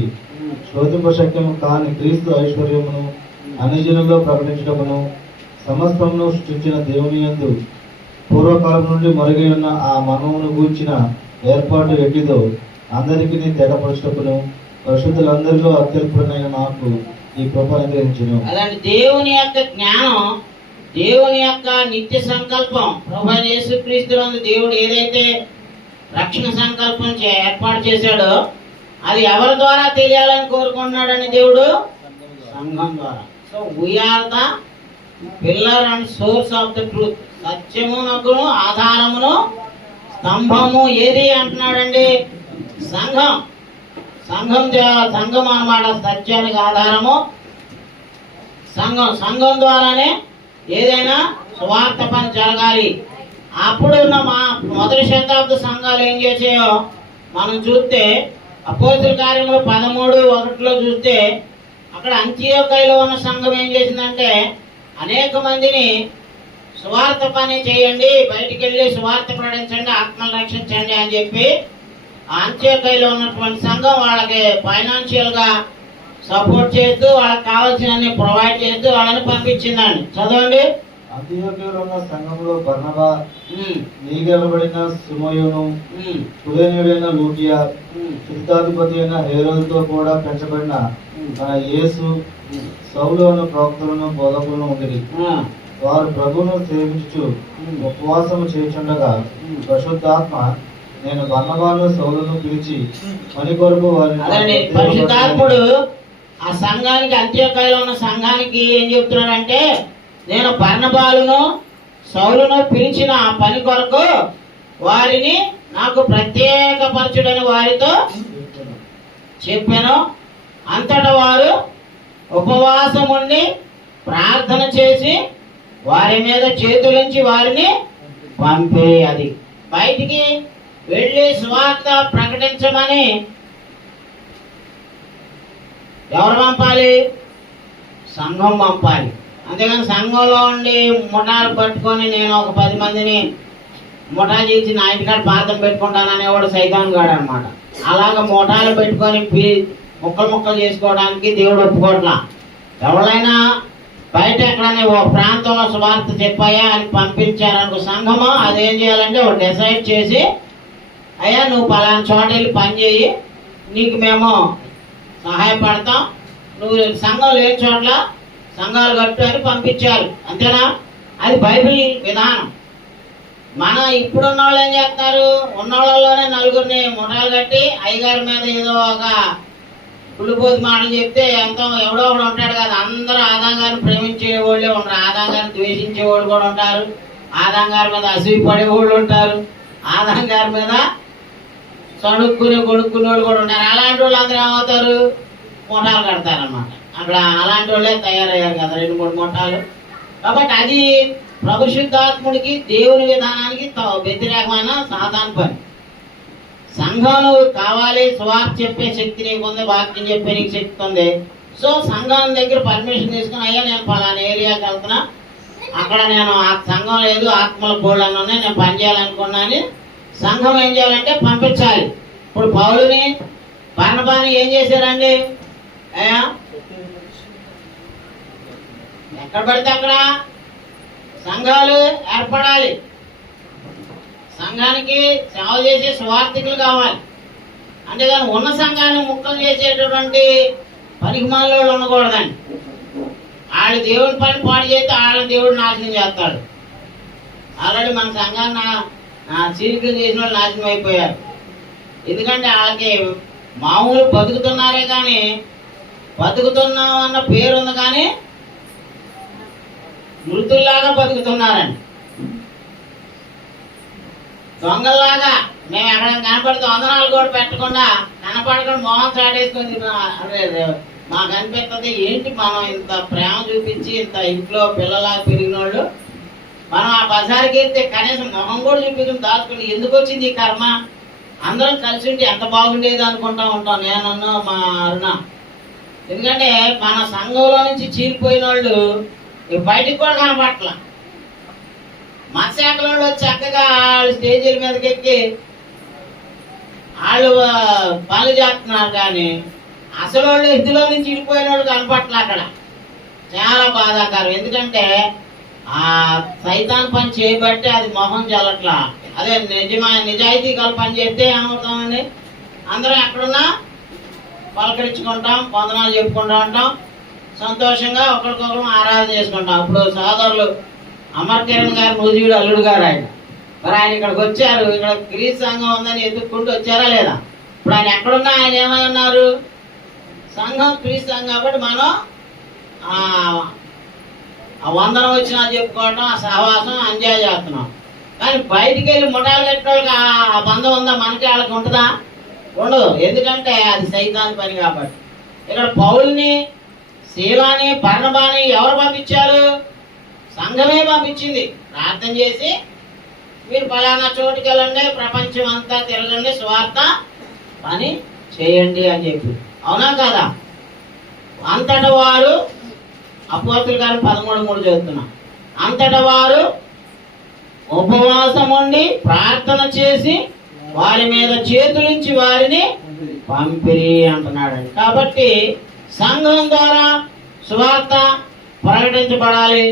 శోధింపశక్యము కాని క్రీస్తు ఐశ్వర్యమును అన్యజనుల్లో ప్రకటించడమును సమస్తమును సృష్టించిన దేవుని యందు పూర్వకాలం నుండి మరుగై ఉన్న ఆ మనమును గూర్చిన ఏర్పాటు ఎట్టిదో అందరికీ తెగపరచటకును పరిశుద్ధులందరిలో అత్యల్పుడైన నాకు ఈ కృప అనుగ్రహించును. అలాంటి దేవుని యొక్క జ్ఞానం, దేవుని యొక్క నిత్య సంకల్పం, ప్రభువైన యేసుక్రీస్తునందు దేవుడు ఏదైతే రక్షణ సంకల్పం ఏర్పాటు చేశాడో అది ఎవరి ద్వారా తెలియాలని కోరుకుంటున్నాడని దేవుడు? సంఘం ద్వారా. So we are the pillar and source of the truth. సత్యమునకు ఆధారమును స్తంభము ఏది అంటున్నాడండి? సంఘం. సంఘం అన్నమాట సత్యానికి ఆధారము. సంఘం ద్వారానే ఏదైనా సువార్త పని జరగాలి. అప్పుడున్న మొదటి శతాబ్ద సంఘాలు ఏం చేసాయో మనం చూస్తే అపోస్తుల కార్యములు 13:1 చూస్తే అక్కడ అంతియోకయలో ఉన్న సంఘం ఏం చేసిందంటే అనేక మందిని సువార్త పని చేయండి, బయటికి వెళ్ళి సువార్త ప్రకటించండి, ఆత్మలు రక్షించండి అని చెప్పి అంత్యోకయలో ఉన్నటువంటి సంఘం వాళ్ళకి ఫైనాన్షియల్గా సపోర్ట్ చేస్తూ వాళ్ళకి కావాల్సినన్ని ప్రొవైడ్ చేస్తూ వాళ్ళని పంపించిందండి. చదవండి. అంతియోక్యలో ఉన్న సంఘంలో బర్నబా, ఉమ్, నీగెలబడిన సిమోయును, ఉమ్, కురేనీయుడైన లూకియా, ఉమ్, శుద్ధాధిపతి అయిన హేరోదుతో కూడా పెంచబడిన మన యేసు, ఉమ్, సౌలు అను ప్రవక్తలను బోధకులను ఉండిరి. ఆ, వారు ప్రభువును సేవించుచు ఉపవాసము చేయుచుండగా పరిశుద్ధాత్మ, నేను బర్నబాను సౌలును పిలిచి పని కొరకు అదండి వారిని పరిశుద్ధాత్ముడు ఆ సంఘానికి, అంత్యోకాయలో ఉన్న సంఘానికి ఏం చెప్తున్నాడంటే, నేను బర్నబాలును సౌలును పిలిచిన ఆ పని కొరకు వారిని నాకు ప్రత్యేకపరచుడని వారితో చెప్పాను. అంతటా వారు ఉపవాసం ఉండి ప్రార్థన చేసి వారి మీద చేతులుంచి వారిని పంపే. అది బయటికి వెళ్ళి సువార్త ప్రకటించమని ఎవరు పంపాలి? సంఘం పంపాలి. అంతేగాని సంఘంలో ఉండి ముఠాలు పట్టుకొని నేను ఒక 10 మందిని ముఠా చేసి నా ఇంటికాడ ప్రార్థన పెట్టుకుంటాననేవాడు సైతాన్ గాడు అనమాట. అలాగ ముఠాలు పెట్టుకొని ముక్కలు ముక్కలు చేసుకోవడానికి దేవుడు ఒప్పుకోవట్లా. ఎవరైనా బయట ఎక్కడనే ఓ ప్రాంతంలో సువార్త చెప్పాయా అని పంపించారనుకో సంఘము, అదేం చేయాలంటే ఒక డిసైడ్ చేసి, అయ్యా నువ్వు పలానా చోట వెళ్ళి పని చేయి, నీకు మేము సహాయపడతాం, నువ్వు సంఘం లేని చోట్ల సంఘాలు కట్టు అని పంపించారు. అంతేనా? అది బైబిల్ విధానం. మన ఇప్పుడున్న వాళ్ళు ఏం చేస్తారు, ఉన్నోళ్ళలోనే నలుగురిని ముఠాలు కట్టి అయ్యగారి మీద ఏదో ఒక పులిపోతు మాటలు చెప్తే ఎవడో ఒకడు ఉంటాడు కదా. అందరూ ఆదాం గారిని ప్రేమించే వాళ్ళే ఉంటారు, ఆదాం గారిని ద్వేషించే వాళ్ళు కూడా ఉంటారు, ఆదాం గారి మీద అసూయ పడే వాళ్ళు ఉంటారు, ఆదాం గారి మీద చడుక్కునే కొడుక్కునే వాళ్ళు కూడా ఉంటారు. అలాంటి వాళ్ళు అందరూ ఏమవుతారు, ముఠాలు కడతారనమాట. అక్కడ అలాంటి వాళ్ళే తయారయ్యారు కదా 2-3 ముఠాలు. కాబట్టి అది ప్రభుశుద్ధాత్ముడికి దేవుని విధానానికి వ్యతిరేకమైన సాధారణ పని. సంఘం కావాలి, సువార్త చెప్పే శక్తి నీకు ఉంది, వాక్యం చెప్పే నీకు శక్తి ఉంది. సో సంఘం దగ్గర పర్మిషన్ తీసుకుని, అయ్యా నేను పలానా ఏరియాకి వెళ్తున్నా, అక్కడ నేను ఆ సంఘం లేదు, ఆత్మల బోళ్ళని ఉన్నాయి, నేను పని చేయాలనుకున్నా అని సంఘం ఏం చేయాలంటే పంపించాలి. ఇప్పుడు పౌలుని బర్నబాని ఏం చేశారండి? అయ్యా ఎక్కడ పడితే అక్కడ సంఘాలు ఏర్పడాలి, సంఘానికి సేవ చేసే సువార్థికులు కావాలి. అంతేగాని ఉన్న సంఘాన్ని ముక్కలు చేసేటటువంటి పనికిమాలలో ఉండకూడదండి. ఆడు దేవుని పని పాడు చేస్తే ఆడ దేవుడు నాశనం చేస్తాడు. ఆల్రెడీ మన సంఘాన్ని చీలికలు చేసిన వాళ్ళు నాశనం అయిపోయారు. ఎందుకంటే వాళ్ళకి మామూలు బతుకుతున్నారే కానీ, బతుకుతున్నాం అన్న పేరు ఉంది కానీ మృతుల్లాగా బతుకుతున్నారండి. దొంగల్లాగా మేము ఎక్కడ కనపడితే వందనాలు కూడా పెట్టకుండా, కనపడకుండా మొహం చాటేసుకొని మాకు అనిపిస్తుంది, ఏంటి మనం ఇంత ప్రేమ చూపించి ఇంత ఇంట్లో పిల్లలాగా పెరిగిన వాళ్ళు మనం ఆ బజార్కి వెళ్తే కనీసం మొహం కూడా చూపించడం దాచుకుని ఎందుకు వచ్చింది ఈ కర్మ, అందరం కలిసి ఉంటే ఎంత బాగుండేది అనుకుంటా ఉంటాం నేనన్నా మా అరుణ. ఎందుకంటే మన సంఘంలో నుంచి చీలిపోయిన వాళ్ళు బయటికి కూడా కనపట్ల. మత్స్యాకల వాళ్ళు చక్కగా వాళ్ళు స్టేజీల మీదకి ఎక్కి వాళ్ళు పనులు చేస్తున్నారు కానీ అసలు వాళ్ళు ఇందులో నుంచి ఇడిపోయిన వాళ్ళు కనపట్ల. అక్కడ చాలా బాధాకరం. ఎందుకంటే ఆ సైతాన్ పని చేయబట్టి అది మొహం చల్లట్లా. అదే నిజాయితీ గల పని చేస్తే ఏమవుతామండి, అందరం ఎక్కడున్నా పలకరించుకుంటాం, వందనాలు చెప్పుకుంటూ ఉంటాం, సంతోషంగా ఒకరికొకరు ఆరాధన చేసుకుంటాం. ఇప్పుడు సోదరులు అమర్ కిరణ్ గారు నూజివీడు అల్లుడు గారు మరి ఆయన ఇక్కడికి వచ్చారు. ఇక్కడ క్రీస్తు సంఘం ఉందని ఎత్తుక్కుంటూ వచ్చారా లేదా? ఇప్పుడు ఆయన ఎక్కడున్నా ఆయన ఏమై ఉన్నారు, సంఘం క్రీస్తు సంఘం. కాబట్టి మనం ఆ వందనం వచ్చినా చెప్పుకోవటం, ఆ సహవాసం ఎంజాయ్ చేస్తున్నాం. కానీ బయటికి వెళ్ళి ముఠాలు కట్టిన వాళ్ళకి ఆ బంధం ఉందా? మనకి వాళ్ళకి ఉంటుందా? ఉండదు. ఎందుకంటే అది సైతాన్ పని కాబట్టి. ఇక్కడ పౌల్ని, శీలాని, బర్నబాని ఎవరు పంపించారు? సంఘమే పంపించింది. ప్రార్థన చేసి మీరు ఫలానా చోటుకి వెళ్ళండి, ప్రపంచం అంతా తిరగండి, సువార్త పని చేయండి అని చెప్పి. అవునా కదా? అంతటా వారు, అపోస్తుల కార్యం 13:3 చదువుతున్నాం, అంతటా వారు ఉపవాసం ఉండి ప్రార్థన చేసి వారి మీద చేతులుంచి వారిని పంపిరి అంటున్నాడు. కాబట్టి సంఘం ద్వారా సువార్త ప్రకటించబడాలి,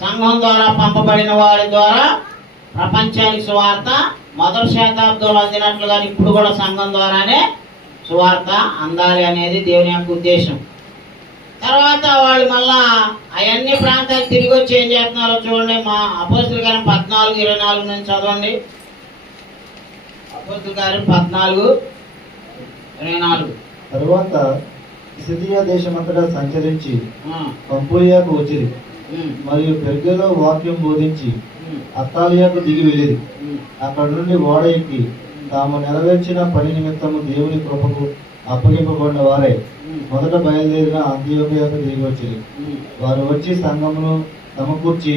సంఘం ద్వారా పంపబడిన వారి ద్వారా ప్రపంచానికి సువార్త మొదటి శతాబ్దంలో అందినట్లుగా ఇప్పుడు కూడా సంఘం ద్వారానే సువార్త అందాలి అనేది దేవుని యొక్క ఉద్దేశం. తర్వాత వాళ్ళు మళ్ళా అవన్నీ ప్రాంతాలు తిరిగి వచ్చి ఏం చేస్తున్నారో చూడండి. మా అపోస్తుల కార్యం 14:24 నుంచి చదవండి. అపోస్తుల కార్యం 14:24. తరువాత సిరియా దేశమంతటా సంచరించి పంపులియాకు వచ్చిరి, మరియు పెర్గలో వాక్యం బోధించి అత్తాలియాకు దిగి వెళ్ళిరి. అక్కడ నుండి ఓడ ఎక్కి తాము నెరవేర్చిన పని నిమిత్తము దేవుని కృపకు అప్పగింపబడిన వారే మొదట బయలుదేరిన అంత్యోకియాకు దిగి వచ్చిరి. వారు వచ్చి సంఘమును సమకూర్చి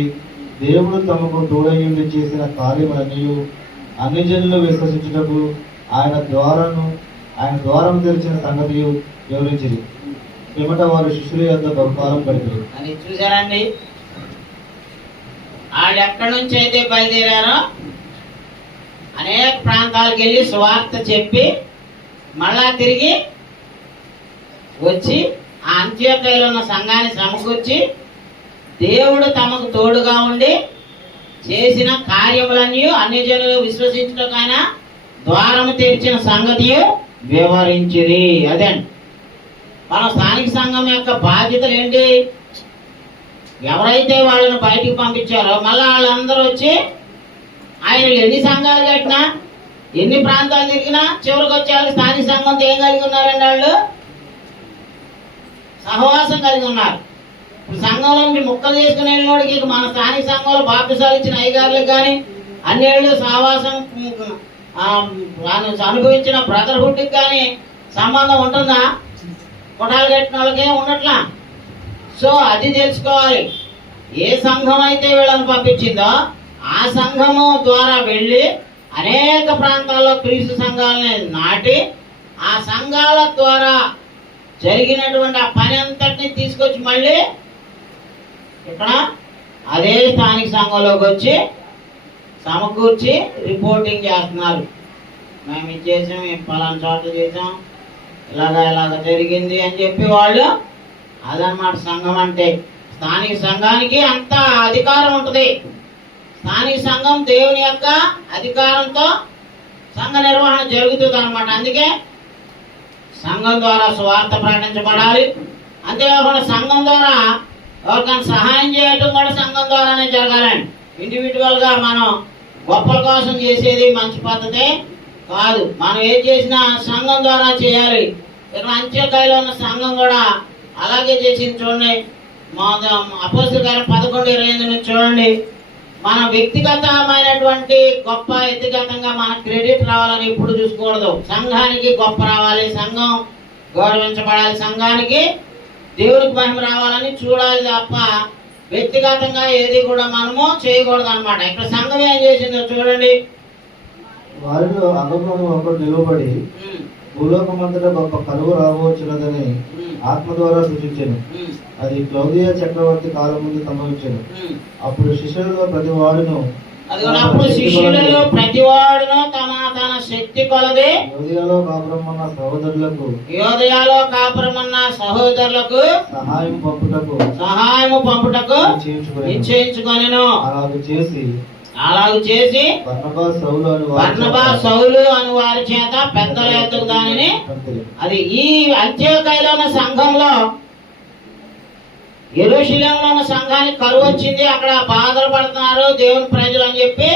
దేవుడు తమకు తోడయ్యుండి చేసిన కార్యములన్నీ అన్ని జనులు విశ్వసించుటకు ఆయన ద్వారం తెరిచిన సంగతి వివరించింది. పిమ్మట వారు శిష్యుల యొక్క బహుకాలం గడిపారు. అని చూసారండి. వాళ్ళు ఎక్కడి నుంచి అయితే బయలుదేరారో అనేక ప్రాంతాలకు వెళ్ళి సువార్త చెప్పి మళ్ళా తిరిగి వచ్చి ఆ అంత్యోకియలో ఉన్న సంఘాన్ని సమకూర్చి దేవుడు తమకు తోడుగా ఉండి చేసిన కార్యములన్నీ అన్ని జనులు విశ్వసించటకైన ద్వారము తెరిచిన సంగతి వివరించిరి. అదండి మన స్థానిక సంఘం యొక్క బాధ్యతలు ఏంటి? ఎవరైతే వాళ్ళని బయటికి పంపించారో మళ్ళీ వాళ్ళందరూ వచ్చి ఆయన ఎన్ని సంఘాలు కట్టినా ఎన్ని ప్రాంతాలు తిరిగినా చివరికి వచ్చి వాళ్ళు స్థానిక సంఘంతో ఏం కలిగి ఉన్నారండి? వాళ్ళు సహవాసం కలిగి ఉన్నారు. ఇప్పుడు సంఘంలో ముక్కలు చేసుకునే వాడికి మన స్థానిక సంఘంలో బాప్తిసాలు ఇచ్చిన అయ్యగారులకు కానీ అన్నేళ్ళు సహవాసం అనుభవించిన బ్రదర్హుడ్కి కానీ సంబంధం ఉంటుందా? కొటాలు కట్టిన వాళ్ళకే ఉండట్లా. సో అది తెలుసుకోవాలి. ఏ సంఘం అయితే వీళ్ళని పంపించిందో ఆ సంఘము ద్వారా వెళ్ళి అనేక ప్రాంతాల్లో క్రీస్తు సంఘాలని నాటి ఆ సంఘాల ద్వారా జరిగినటువంటి ఆ పని అంతటిని తీసుకొచ్చి మళ్ళీ ఇక్కడ అదే స్థానిక సంఘంలోకి వచ్చి సమకూర్చి రిపోర్టింగ్ చేస్తున్నారు. మేము ఇది చేసాం, పలానా చోట చేసాం, ఇలాగ జరిగింది అని చెప్పి వాళ్ళు. అదనమాట సంఘం అంటే. స్థానిక సంఘానికి అంత అధికారం ఉంటుంది. స్థానిక సంఘం దేవుని యొక్క అధికారంతో సంఘ నిర్వహణ జరుగుతుంది అనమాట. అందుకే సంఘం ద్వారా సువార్త ప్రకటించబడాలి. అంతేకాకుండా సంఘం ద్వారా ఎవరికైనా సహాయం చేయటం కూడా సంఘం ద్వారానే జరగాలండి. ఇండివిజువల్గా మనం గొప్పల కోసం చేసేది మంచి పద్ధతే కాదు. మనం ఏం చేసినా సంఘం ద్వారా చేయాలి. ఇక్కడ అంత్యోకియలో ఉన్న సంఘం కూడా అలాగే చేసింది. చూడండి, మా అపోస్తలుల కార్యం 11:28 నుంచి చూడండి. మన వ్యక్తిగతమైనటువంటి గొప్ప వ్యక్తిగతంగా మన క్రెడిట్ రావాలని ఎప్పుడు చూసుకోకూడదు. సంఘానికి గొప్ప రావాలి, సంఘం గౌరవించబడాలి, సంఘానికి దేవునికి మహిమ రావాలని చూడాలి తప్ప వ్యక్తిగతంగా ఏది కూడా మనము చేయకూడదు అనమాట. ఇక్కడ సంఘం ఏం చేసిందో చూడండి. వారిలో అగములను ఒకరు నిలబడి భూలోకమంతటా గొప్ప కరువు రాబోచున్నదని ఆత్మ ద్వారా సూచించాను. అది క్లౌదియా చక్రవర్తి కాలం ముందు సంభవించాను. అప్పుడు శిష్యులలో ప్రతి వాడును తన శక్తి కొలది యోదయలో కాపురమన్న సహోదరులకు సహాయము పంపుటకు నిశ్చయించుకొనెను. అలాగ చేసి బర్నబా సౌలు అను వారి చేత పెద్దల ఎద్దుకు దానిని అది ఈ అంత్యోకియలో ఉన్న సంఘంలో యెరూషలేములో ఉన్న సంఘానికి కరువు వచ్చింది, అక్కడ బాధలు పడుతున్నారు దేవుని ప్రజలు అని చెప్పి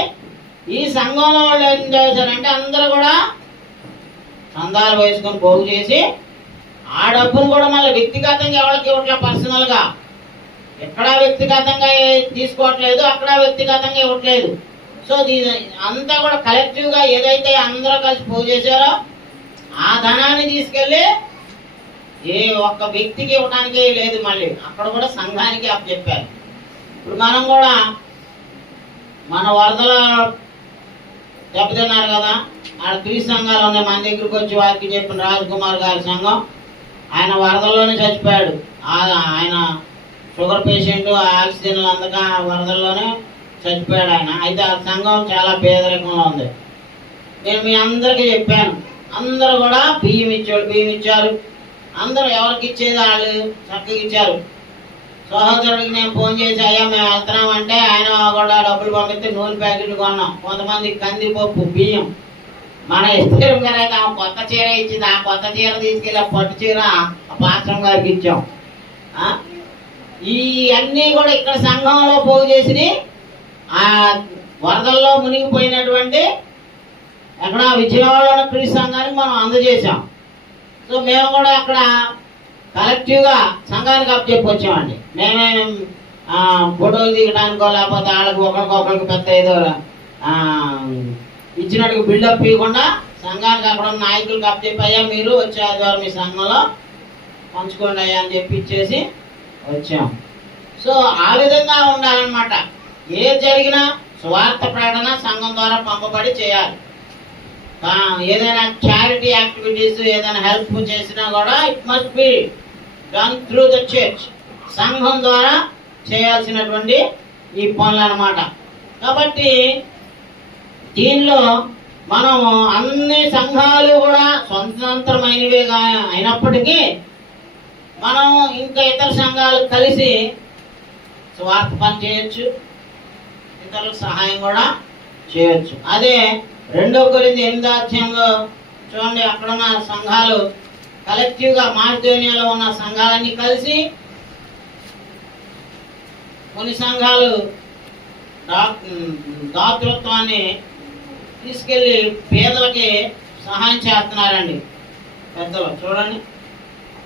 ఈ సంఘంలో వాళ్ళు ఏం చేశారంటే అందరూ కూడా చందాలు వేసుకొని పోగు చేసి ఆ డబ్బును కూడా మళ్ళీ వ్యక్తిగతంగా ఎవరికి ఇవ్వట్లే, పర్సనల్గా ఎక్కడా వ్యక్తిగతంగా తీసుకోవట్లేదు, అక్కడ వ్యక్తిగతంగా ఇవ్వట్లేదు. సో అంతా కూడా కలెక్టివ్గా ఏదైతే అందరూ కలిసి పోగు చేశారో ఆ ధనాన్ని తీసుకెళ్ళి ఏ ఒక్క వ్యక్తికి ఇవ్వడానికి లేదు, మళ్ళీ అక్కడ కూడా సంఘానికి అప్పచెప్పారు. ఇప్పుడు మనం కూడా మన వరదల దెబ్బతిన్నారు కదా, ఆడ క్రీస్తు సంఘాలు ఉన్నాయి. మన దగ్గరికి వచ్చి వారికి చెప్పిన రాజకుమార్ గారి సంఘం, ఆయన వరదల్లోనే చచ్చిపోయాడు. ఆయన షుగర్ పేషెంట్, ఆక్సిజన్ అందక వరదల్లోనే చచ్చిపోయాడు ఆయన. అయితే ఆ సంఘం చాలా పేదరికంలో ఉంది. నేను మీ అందరికీ చెప్పాను, అందరూ కూడా బియ్యం ఇచ్చారు. అందరూ ఎవరికి ఇచ్చేది వాళ్ళు చక్కగా ఇచ్చారు. సహోదరుడికి నేను ఫోన్ చేసి అయ్యా మేము వెళ్తున్నామంటే ఆయన కూడా డబ్బులు పంపిస్తే నూనె ప్యాకెట్లు కొన్నాం, కొంతమంది కందిపప్పు బియ్యం. మన ఇష్టం గారైతే ఆమె కొత్త చీర ఇచ్చింది, ఆ కొత్త చీర తీసుకెళ్ళి ఆ పట్టు చీర ఆ పాత్రం గారికి ఇచ్చాం. ఈ అన్నీ కూడా ఇక్కడ సంఘంలో పోగు చేసి ఆ వరదల్లో మునిగిపోయినటువంటి ఎక్కడ విజయవాడలో క్రీస్తు సంఘానికి మనం అందజేసాం. సో మేము కూడా అక్కడ కలెక్టివ్గా సంఘానికి అప్పచెప్పి వచ్చామండి. మేమేం ఫోటోలు దిగడానికో లేకపోతే వాళ్ళకి ఒకరికొకరికి పెద్ద ఏదో ఇచ్చినట్టుగా బిల్డప్ ఇవ్వకుండా సంఘానికి అక్కడ ఉన్న నాయకులకు అప్పచెప్పి అయ్యా మీరు వచ్చే ఆదివారం మీ సంఘంలో పంచుకోండి అయ్యా అని చెప్పి ఇచ్చేసి వచ్చాం. సో ఆ విధంగా ఉండాలన్నమాట. ఏది జరిగినా స్వార్థ ప్రకటన సంఘం ద్వారా పంపబడి చేయాలి. ఏదైనా చారిటీ యాక్టివిటీస్ ఏదైనా హెల్ప్ చేసినా కూడా it must be done through the church. సంఘం ద్వారా చేయాల్సినటువంటి ఈ పనులు అన్నమాట. కాబట్టి దీనిలో మనం అన్ని సంఘాలు కూడా స్వతంత్రమైనవిగా అయినప్పటికీ మనం ఇంకా ఇతర సంఘాలు కలిసి స్వార్థ పని చేయొచ్చు, ఇతరులకు సహాయం కూడా చేయొచ్చు. అదే 2 కొరింథీ 8వ అధ్యాయంలో చూడండి, అక్కడున్న సంఘాలు కలెక్టివ్గా మాసిదోనియాలో ఉన్న సంఘాలన్నీ కలిసి కొన్ని సంఘాలు దాతృత్వాన్ని తీసుకెళ్ళి పేదలకి సహాయం చేస్తున్నారండి. పెద్దలు చూడండి.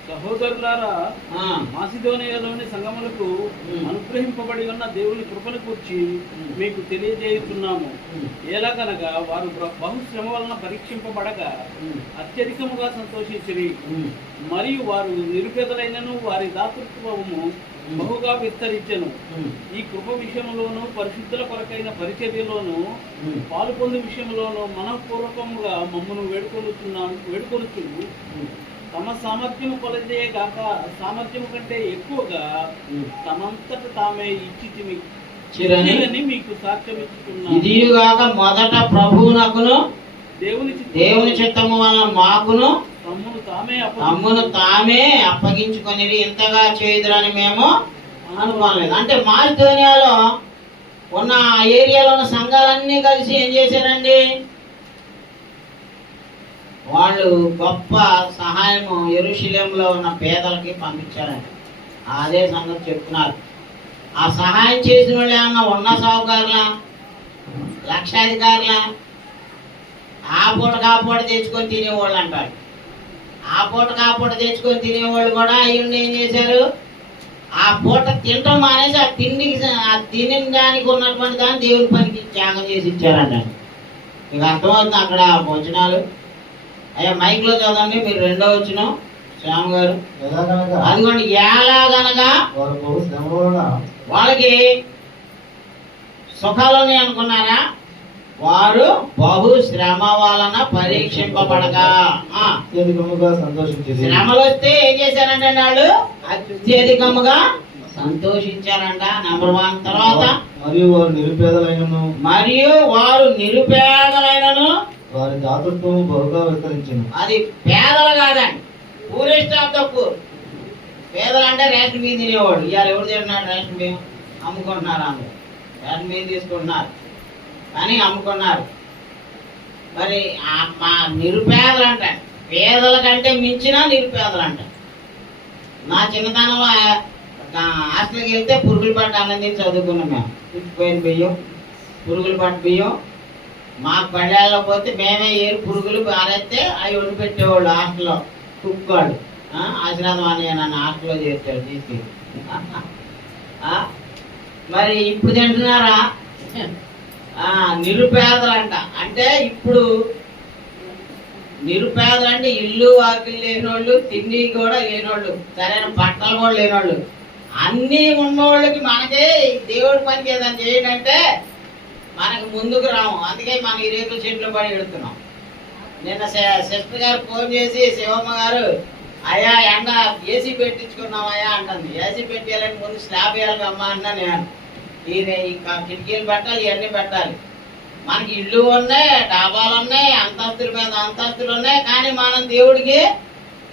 సహోదరులారా, మాసిదోనియాలోని సంఘములకు అనుగ్రహింపబడి ఉన్న దేవుని కృపను కూర్చి మీకు తెలియజేయుతున్నాము. ఎలాగనగా వారు బహుశ్రమ వలన పరీక్షింపబడగా అత్యధికముగా సంతోషించిరి, మరియు వారు నిరుపేదలైనను వారి దాతృత్వము బహుగా విస్తరించెను. ఈ కృప విషయంలోను పరిశుద్ధుల కొరకైన పరిచర్యలోను పాలు పొందు విషయంలోను మనఃపూర్వకముగా మమ్మను వేడుకొనుచు తమ సామర్థ్యము కొలదే కాక సామర్థ్యము కంటే ఎక్కువగా తమంతట తామే ఇచ్చిరని మీకు సాక్ష్యం ఇచ్చుకున్నాను. ఇదిగాక మొదట ప్రభువునకును దేవుని చిత్తము వలన మాకును తమ్మును తామే అప్పగించుకొని ఇంతగా చేయుదురని మేము అనుకోలేదు. అంటే మాసిదోనియాలో ఉన్న ఏరియాలో ఉన్న సంఘాలన్నీ కలిసి ఏం చేశారండి, వాళ్ళు గొప్ప సహాయము యెరూషలేములో ఉన్న పేదలకి పంపించారండి. అదే సంగతి చెప్తున్నారు. ఆ సహాయం చేసిన వాళ్ళు ఏమన్నా ఉన్న సాగుకారులా, లక్షాధికారులా, ఆ పూట కాపూట తెచ్చుకొని తినేవాళ్ళు అంటారు. ఆ పూట కాపూట తెచ్చుకొని తినేవాళ్ళు కూడా అయ్యుండి ఏం చేశారు, ఆ పూట తినటం మానేసి ఆ తినడానికి ఉన్నటువంటి దాన్ని దేవుని పనికి త్యాగం చేసి ఇచ్చారంట. మీకు అర్థమవుతుంది అక్కడ భోజనాలు. అయ్యా మైక్లో చదవండి మీరు 2వ వచనం శ్యామ్ గారు. అదిగోండి, ఎలాగనగా వాళ్ళకి సుఖాలని అనుకున్నారా, వారు బహు శ్రమ వలన పరీక్షింపబడగా శ్రమలు వస్తే ఏం చేశారంటే వాళ్ళు అత్యధికముగా సంతోషించారంట. నెంబర్ 1. తర్వాత మరియు వారు నిరుపేదలైనను వారి దాతృత్వము బహుగా విస్తరించింది. అది పేదలు కాదండి, పూరెస్ట్ ఆఫ్ ద పూర్. పేదలు అంటే రేషన్ బియ్యం తినేవాడు. ఇవాళ ఎవరు తింటున్నాడు రేషన్ బియ్యం? అమ్ముకుంటున్నారు. అందరూ రేషన్ బియ్యం తీసుకుంటున్నారు కానీ అమ్ముకున్నారు. మరి మా నిరుపేదలు అంట, పేదల కంటే మించిన నిరుపేదలు అంట. నా చిన్నతనంలో హాస్టల్కి వెళ్తే పురుగులు పట్టు అన్నం తిని చదువుకున్నాం మేము. పుచ్చిపోయిన బియ్యం, పురుగులు పట్టు బియ్యం. మాకు పళ్ళాల్లో పోతే మేమే ఏరు పురుగులు పారేస్తే అవి వండి పెట్టేవాళ్ళు హాస్టల్లో. కుక్కోళ్ళు ఆశీర్వాదం అని నన్ను హాస్టల్లో చేస్తాడు తీసి. మరి ఇప్పుడు తింటున్నారా? నిరుపేదలంట. అంటే ఇప్పుడు నిరుపేదలు అంటే ఇల్లు వాకిలు లేనివాళ్ళు, తిండి కూడా లేనివాళ్ళు, సరైన బట్టలు కూడా లేనివాళ్ళు, అన్నీ ఉన్నవాళ్ళకి మనకే దేవుడి పనికి ఏదైనా చేయంటే మనకు ముందుకు రాము. అందుకే మనం ఈ రేకుల చెట్లు పడి ఎడుతున్నాం. నిన్న సిస్టర్ గారు ఫోన్ చేసి, శివమ్మ గారు అయ్యా ఎండ ఏసీ పెట్టించుకున్నామయ్యా అంటుంది. ఏసీ పెట్టేయాలని ముందు స్లాబ్ వేయాలి అమ్మా అన్నా. నేను కిటికీలు పెట్టాలి, ఇవన్నీ పెట్టాలి. మనకి ఇళ్ళు ఉన్నాయి, డాబాలు ఉన్నాయి, అంతస్తుల మీద అంతస్తులు ఉన్నాయి, కానీ మనం దేవుడికి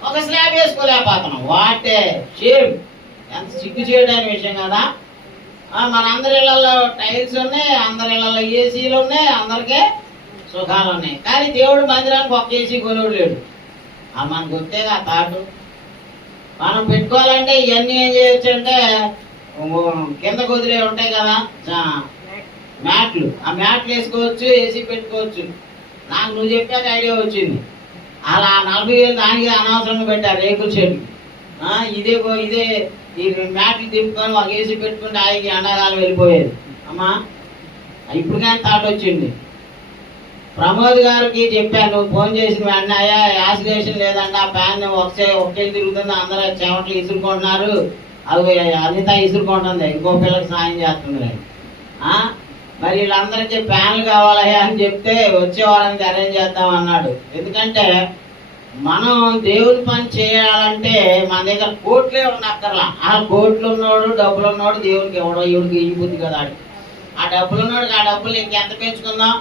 ఒక స్లాబ్ వేసుకోలేకపోతున్నాం. What a shame. ఎంత సిగ్గు చేయడానికి విషయం కదా. మన అందరి ఇళ్లలో టైల్స్ ఉన్నాయి, అందరి ఇళ్లలో ఏసీలు ఉన్నాయి, అందరికీ సుఖాలు ఉన్నాయి. కానీ దేవుడు మందిరానికి ఒక ఏసీ కొనుడు లేడు. మనకు వస్తేగా తాటు మనం పెట్టుకోవాలంటే ఇవన్నీ ఏం చేయొచ్చు అంటే కింద కుదిరే ఉంటాయి కదా మ్యాట్లు, ఆ మ్యాట్లు వేసుకోవచ్చు, ఏసీ పెట్టుకోవచ్చు. నాకు నువ్వు చెప్పాక ఐడియా వచ్చింది. అలా 40,000 దానికి అనవసరంగా పెట్టారు రేకుల చెట్టు. ఇదే ఈ మ్యాట్లు తిప్పుకొని ఒక ఏసీ పెట్టుకుంటే ఆయనకి ఎండాకాలం వెళ్ళిపోయేది. అమ్మా ఇప్పుడు కానీ థాట్ వచ్చింది. ప్రమోద్ గారికి చెప్పాను, నువ్వు ఫోన్ చేసిన వెంటనే అయ్యా యాసిలేషన్ లేదండి, ఆ ఫ్యాన్ ఒకే తిరుగుతుంది, అందరూ చెమటలు ఇసురుకుంటున్నారు, అది అనిత ఇసురుకుంటుంది, ఇంకో పిల్లకి సాయం చేస్తుంది. మరి వీళ్ళందరికీ ఫ్యాన్లు కావాలయ్యా అని చెప్తే వచ్చే వారానికి అరేంజ్ చేద్దాం అన్నాడు. ఎందుకంటే మనం దేవుని పని చేయాలంటే మన దగ్గర కోట్లే ఉండక్కర్లా. ఆ కోట్లు ఉన్నోడు డబ్బులు ఉన్నోడు దేవునికి ఎవడో ఈవిడికి ఈ బుద్ధి కదా. ఆ డబ్బులు ఉన్నోడికి ఆ డబ్బులు ఇంకెంత పెంచుకుందాం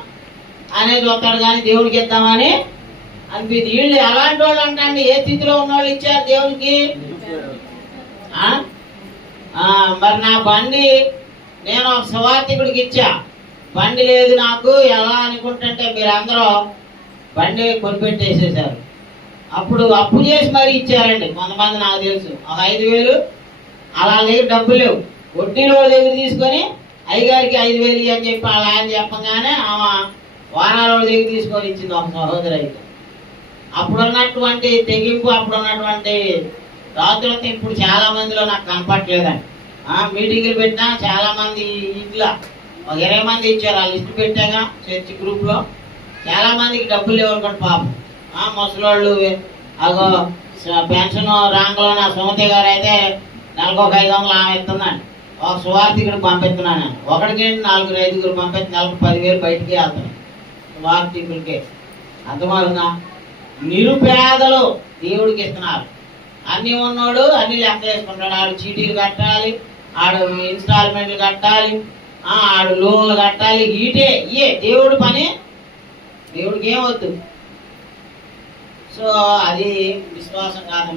అనేది వస్తాడు, కానీ దేవుడికి ఇద్దామని అనిపించింది. వీళ్ళు ఎలాంటి వాళ్ళు అంటే ఏ స్థితిలో ఉన్నవాళ్ళు ఇచ్చారు దేవునికి. మరి నా బండి నేను ఒక సువార్థికుడికి ఇచ్చా, బండి లేదు నాకు, ఎలా అనుకుంటుంటే మీరందరూ బండి కొనిపెట్టేసేసారు. అప్పుడు అప్పు చేసి మరీ ఇచ్చారండి కొంతమంది, నాకు తెలుసు. ఒక 5,000 అలా దగ్గర డబ్బులు లేవు, వడ్డీలో దగ్గర తీసుకొని అయ్యగారికి 5,000 అని చెప్పి అలా అని చెప్పగానే ఆమె వారాల దగ్గర తీసుకొని ఇచ్చింది ఒక సహోదరు. అయితే అప్పుడున్నటువంటి తెగింపు, అప్పుడున్నటువంటి రాత్రులతో ఇప్పుడు చాలా మందిలో నాకు కనపట్లేదండి. మీటింగులు పెట్టినా చాలా మంది ఇంట్లో ఒక 20 మంది ఇచ్చారు, ఆ లిస్ట్ పెట్టాగా చర్చ్ గ్రూప్లో. చాలా మందికి డబ్బులు లేవనుకోండి పాపం. ముసలోళ్ళు అగో పెన్షన్ రాంగ్లో నా సుమతి గారు అయితే నెలకు ఒక 500 ఆమె ఇస్తుందండి. ఒక సువార్థికుడికి పంపిస్తున్నాను, ఒకటికి 4-5 పంపిస్తే నెలకు 10,000 బయటికి వెళ్తాను సువార్థికుడికి. అర్థమవుతుందా? నిరుపేదలు దేవుడికి ఇస్తున్నారు. అన్నీ ఉన్నోడు అన్ని లెక్కలు వేసుకుంటాడు. ఆడు చీటీలు కట్టాలి, ఆడు ఇన్స్టాల్మెంట్లు కట్టాలి, ఆడు లోన్లు కట్టాలి. ఇయే దేవుడి పని, దేవుడికి ఏమవుద్దు. సో అది విశ్వాసం కాదు.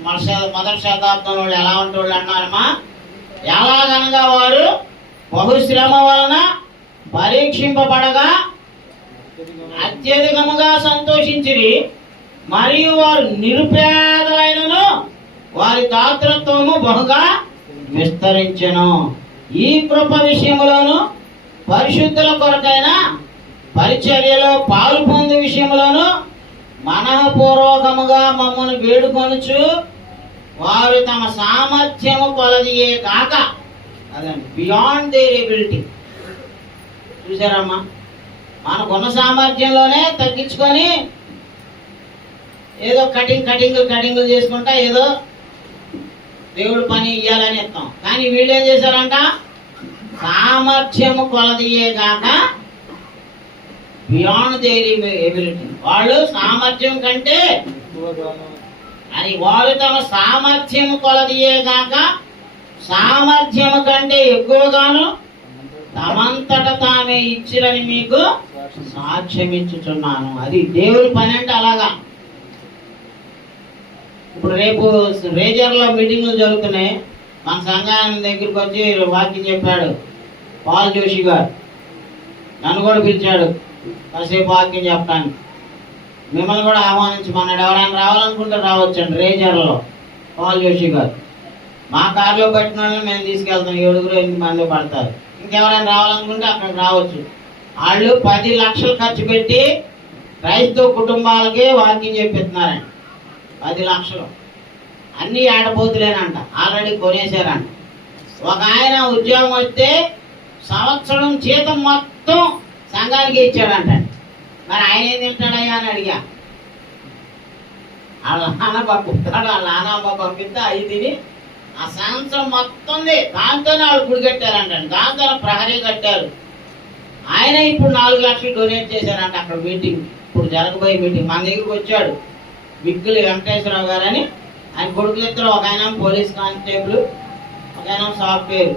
మొదటి శతాబ్దం వాళ్ళు ఎలా ఉంటోళ్ళు అన్నారమ్మా, ఎలాగనగా వారు బహుశ్రమ వలన పరీక్షింపబడగా అత్యధికముగా సంతోషించిరి, మరియు వారు నిరుపేదలైనను వారి దాతృత్వము బహుగా విస్తరించెను. ఈ కృప విషయములోను పరిశుద్ధుల కొరకైన పరిచర్యలో పాలు పొందు విషయంలోను మనఃపూర్వకముగా మమ్మల్ని వేడుకొనుచు వారు తమ సామర్థ్యము కొలదియే కాక, అదండి బియాండ్ దేర్ ఎబిలిటీ. చూసారమ్మా, మనకున్న సామర్థ్యంలోనే తగ్గించుకొని ఏదో కటింగులు చేసుకుంటా ఏదో దేవుడు పని ఇయ్యాలని ఇస్తాం. కానీ వీళ్ళు ఏం చేశారంట, సామర్థ్యము కొలదియే కాక బియాండ్ దేర్ ఎబిలిటీ. వాళ్ళు సామర్థ్యం కంటే అని వాళ్ళు తమ సామర్థ్యము కొలదియే కాక సామర్థ్యము కంటే ఎక్కువగాను తమంతట తామే ఇచ్చిరని మీకు సాక్ష్యం ఇచ్చుచున్నాను. అది దేవుడి పని అంటే అలాగా. ఇప్పుడు రేపు రేజర్లో మీటింగ్లు జరుగుతున్నాయి. మన సంఘాన్ని దగ్గరికి వచ్చి వాక్యం చెప్పాడు పాల్ జోషి గారు. నన్ను కూడా పిలిచాడు కాసేపు వాక్యం చెప్పడానికి. మిమ్మల్ని కూడా ఆహ్వానించమన్నాడు. ఎవరైనా రావాలనుకుంటే రావచ్చండి. రేజర్లో పాల్ జోషి గారు. మా కారులో పెట్టిన వాళ్ళని మేము తీసుకెళ్తాం. 7-8 మంది పడతారు. ఇంకెవరైనా రావాలనుకుంటే అక్కడికి రావచ్చు. వాళ్ళు 10 లక్షలు ఖర్చు పెట్టి క్రైస్తవ కుటుంబాలకి వాక్యం చెప్పిస్తున్నారండి. 10 లక్షలు. అన్నీ ఆడపోతులేనంట, ఆల్రెడీ కొనేశారంట. ఒక ఆయన ఉద్యోగం వస్తే సంవత్సరం జీతం మొత్తం సంఘానికి ఇచ్చాడంట. మరి ఆయన ఏం తింటాడయ్యా అని అడిగా. వాళ్ళ నాన్న పంపిస్తాడు, వాళ్ళ నాన్నమ్మ పంపిస్తే అవి తిని ఆ సంవత్సరం మొత్తం దాంతోనే వాళ్ళు గుడి కట్టారంట. దాంతో ప్రహరీ కట్టారు. ఆయన ఇప్పుడు 4 లక్షలు డొనేట్ చేశారంట అక్కడ మీటింగ్. ఇప్పుడు జరగబోయే మీటింగ్ మన దగ్గరికి వచ్చాడు బిగ్గులు వెంకటేశ్వరరావు గారు అని. ఆయన కొడుకులిద్దరు, ఒక ఆయన పోలీస్ కానిస్టేబుల్, ఒక ఆయన సాఫ్ట్వేర్.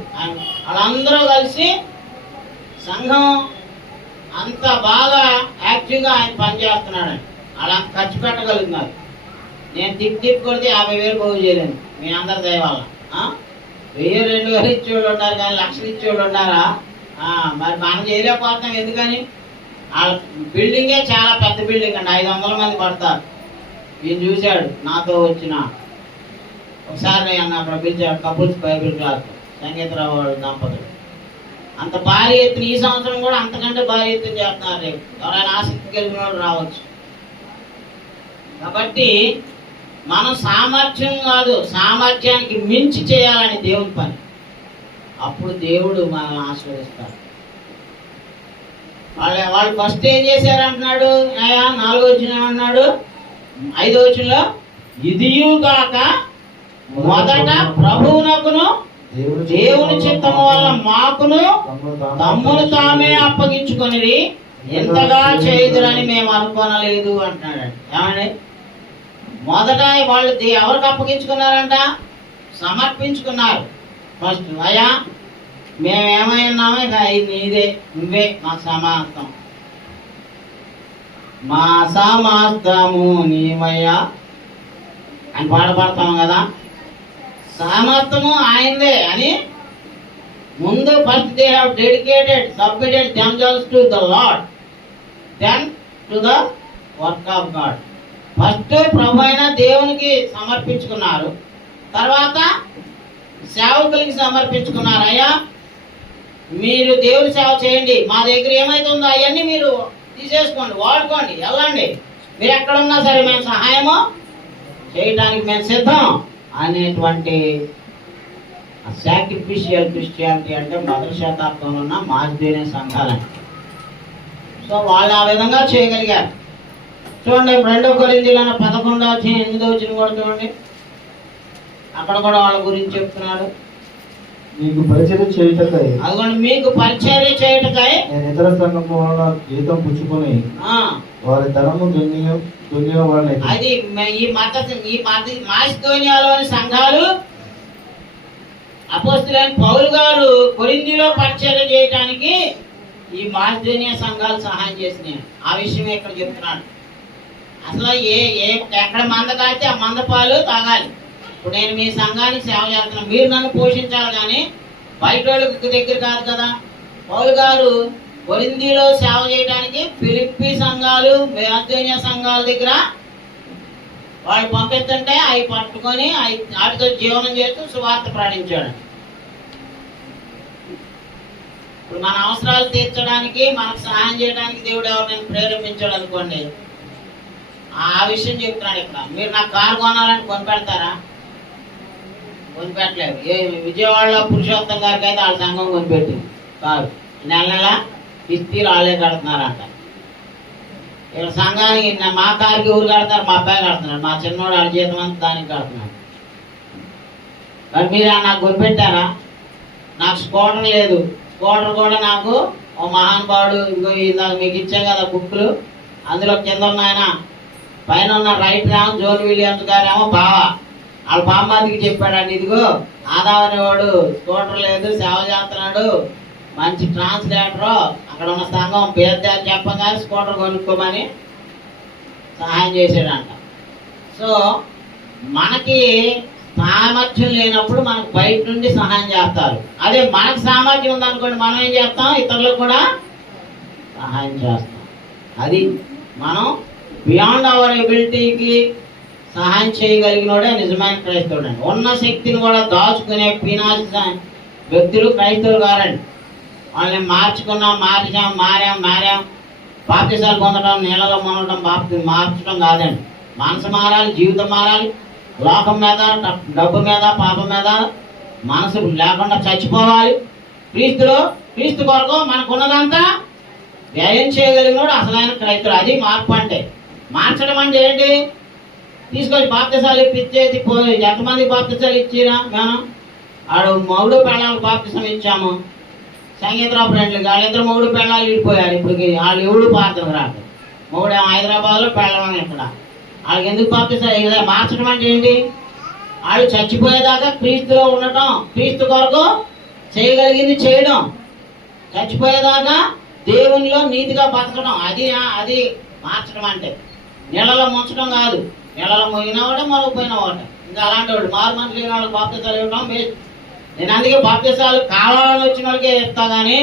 వాళ్ళందరూ కలిసి సంఘం అంత బాగా యాక్టివ్గా ఆయన పనిచేస్తున్నాడు. అలా ఖర్చు పెట్టగలుగుతున్నారు. నేను తిప్పి కొడితే 50,000 పోగు చేయలేను మీ అందరి దయ వల్ల. 1000 2000 ఇచ్చేవాళ్ళు ఉన్నారు, కానీ లక్షలు ఇచ్చేవాళ్ళు ఉన్నారా? మరి మనం చేయలేకపోతున్నాం. ఎందుకని? ఆ బిల్డింగే చాలా పెద్ద బిల్డింగ్ అండి, 500 మంది పడతారు. ఈయన చూశాడు, నాతో వచ్చిన ఒకసారి నేను అక్కడ పిలిచాడు కపుల్స్ బైబిల్ క్లాస్, సంగీతరావు దంపతులు. అంత భారీ ఎత్తున ఈ సంవత్సరం కూడా అంతకంటే భారీ ఎత్తున చేస్తున్నారు. రేపు ఎవరైనా ఆసక్తి కలిగిన వాళ్ళు రావచ్చు. కాబట్టి మనం సామర్థ్యం కాదు, సామర్థ్యానికి మించి చేయాలని దేవుని పని. అప్పుడు దేవుడు మనల్ని ఆశీర్వదిస్తాడు. వాళ్ళు ఫస్ట్ ఏం చేశారు అంటున్నాడు, 4వ వచనం ఏమన్నాడు, 5వ వచనంలో ఇదియు కాక మొదట ప్రభువునకును దేవుని చిత్తము వల్ల మాకును తమ్మును తామే అప్పగించుకొని ఎంతగా చేయుదురని మేము అనుకోనలేదు అంటున్నాడు. ఏమండి? మొదట వాళ్ళు ఎవరికి అప్పగించుకున్నారంట? సమర్పించుకున్నారు. ఫస్ట్ అయ్యా మేమేమైనామో ఇక నీదే, నువ్వే మా సమాప్తం, మా సమాప్తము నీవయ్యా అని పాడతాం కదా. సమాప్తము ఆయనదే అని ముందు first they have dedicated submitted themselves to the lord, then to the work of God. First ప్రభు అయిన దేవునికి సమర్పించుకున్నారు, తర్వాత సేవకులకి సమర్పించుకున్నారు. అయ్యా మీరు దేవుని సేవ చేయండి, మా దగ్గర ఏమైతుందో అవన్నీ మీరు తీసేసుకోండి, వాడుకోండి, వెళ్ళండి, మీరు ఎక్కడున్నా సరే మేము సహాయము చేయడానికి మేము సిద్ధం అనేటువంటి సాక్రిఫిషియల్ క్రిస్టియానిటీ అంటే 1వ శతాబ్దంలో ఉన్న మాసిదోనియా సంఘాలని. సో వాళ్ళు ఆ విధంగా చేయగలిగారు. చూడండి 2 కొరింథీయుల 11:8 కూడా చూడండి, అక్కడ కూడా వాళ్ళ గురించి చెప్తున్నాడు. మీకు పరిచర్య చేయుటకై, అదిగోండి మీకు పరిచర్య చేయుటకై నేను ఇతర సంఘము వలన జీతం పుచ్చుకొని వారి ధనము దున్నివాడిని. అది ఈ మాసిదోనియాలోని సంఘాలు అపోస్తలుడైన పౌలు గారు కొరింథీలో పరిచర్య చేయడానికి ఈ మాసిదోనియా సంఘాలు సహాయం చేసినాయి. ఆ విషయం ఇక్కడ చెప్తున్నాడు. అసలు ఎక్కడ మంద కాస్తే ఆ మంద పాలు తాగాలి. ఇప్పుడు నేను మీ సంఘానికి సేవ చేస్తున్నాను, మీరు నన్ను పోషించాలి, కానీ బయట వాళ్ళకి దగ్గర కాదు కదా. పౌలు గారు కొరింథీలో సేవ చేయడానికి ఫిలిప్పీ సంఘాలు, మాసిదోనియా సంఘాల దగ్గర వాళ్ళు పంపిస్తుంటే అవి పట్టుకొని వాటితో జీవనం చేస్తూ సువార్త ప్రకటించాడు. ఇప్పుడు మన అవసరాలు తీర్చడానికి, మనకు సహాయం చేయడానికి దేవుడు ఎవరినైనా ప్రేరేపించాడు అనుకోండి, ఆ విషయం చెప్తున్నాడు ఇక్కడ. మీరు నాకు కారు కొనాలని కొనిపెడతారా? కొనిపెట్టలేదు. విజయవాడలో పురుషోత్తం గారికి అయితే వాళ్ళ సంఘం కొనిపెట్టింది కారు. నెల కిస్తీ రాళ్ళే కడుతున్నారంట. ఇక్కడ సంఘానికి మా కారుకి ఎవరు కడతారు? మా అబ్బాయి కడుతున్నాడు, మా చిన్నోడు వాళ్ళ జీతం అంతా దానికి కడుతున్నాడు. మరి మీరు నాకు కొనిపెట్టారా? నాకు స్కూటర్ లేదు, స్కూటర్ కూడా నాకు ఓ మహానుభావుడు, ఇంకో ఇందాక మీకు ఇచ్చాం కదా బుక్లు, అందులో కింద ఉన్నాయన పైన ఉన్న రైట్ రామ్ జోన్ విలియమ్స్ గారేమో బావా వాళ్ళ బామ్మకి చెప్పాడండి, ఇదిగో ఆదాం అనేవాడు స్కూటర్ లేదు, సేవ చేస్తున్నాడు, మంచి ట్రాన్స్లేటరు, అక్కడ ఉన్న సంఘం పేర్దాలు చెప్పగానే స్కూటర్ కొనుక్కోమని సహాయం చేశాడంట. సో మనకి సామర్థ్యం లేనప్పుడు మనకు బయట నుండి సహాయం చేస్తారు. అదే మనకు సామర్థ్యం ఉందనుకోండి, మనం ఏం చేస్తాం? ఇతరులకు కూడా సహాయం చేస్తాం. అది మనం బియాండ్ అవర్ ఎబిలిటీకి సహాయం చేయగలిగినోడే నిజమైన క్రైస్తవుడు అండి. ఉన్న శక్తిని కూడా దాచుకునే పీనాసి వ్యక్తులు క్రైస్తవులు కారండి. వాళ్ళని మారాం బాప్తిసాలు పొందడం, నీళ్ళలో మునగడం మార్చడం కాదండి. మనసు మారాలి, జీవితం మారాలి. లోకం మీద, డబ్బు మీద, పాపం మీద మనసు లేకుండా చచ్చిపోవాలి. క్రీస్తు కొరకు మనకున్నదంతా వ్యయం చేయగలిగినోడు అసలైన క్రైస్తవుడు. అది మార్పు అంటే. మార్చడం అంటే ఏంటి? తీసుకొచ్చి బాప్తిసాలు ఇప్పించేసి ఎంతమంది బాప్తిసాలు ఇచ్చిరా? మేము ఆడు మౌడు పెళ్ళాలకు బాప్తిసం ఇచ్చాము. సంగీతరావు ఫ్రెండ్లకి వాళ్ళిద్దరు మౌడు పెళ్ళాలు విడిపోయారు. ఇప్పటికి వాళ్ళు ఎవడు పాత్ర రాదు. మౌడేమో హైదరాబాద్లో పెళ్ళం ఇక్కడ. వాళ్ళకి ఎందుకు బాప్తిసాలు? మార్చడం అంటే ఏంటి? వాళ్ళు చచ్చిపోయేదాకా క్రీస్తులో ఉండటం, క్రీస్తు కొరకు చేయగలిగింది చేయడం, చచ్చిపోయేదాకా దేవునిలో నీతిగా బతకడం. అది మార్చడం అంటే. నీళ్ళలో ముంచడం కాదు. నీళ్ళలో ముగిన వాడే మరొకపోయిన వాడు. ఇంకా అలాంటి వాడు మారు మనసు లేని వాళ్ళకి బాప్తిసాలు ఇవ్వడం వేస్ట్. నేను అందుకే బాప్తిసాలు కావాలని వచ్చిన వాళ్ళకే ఇస్తా కానీ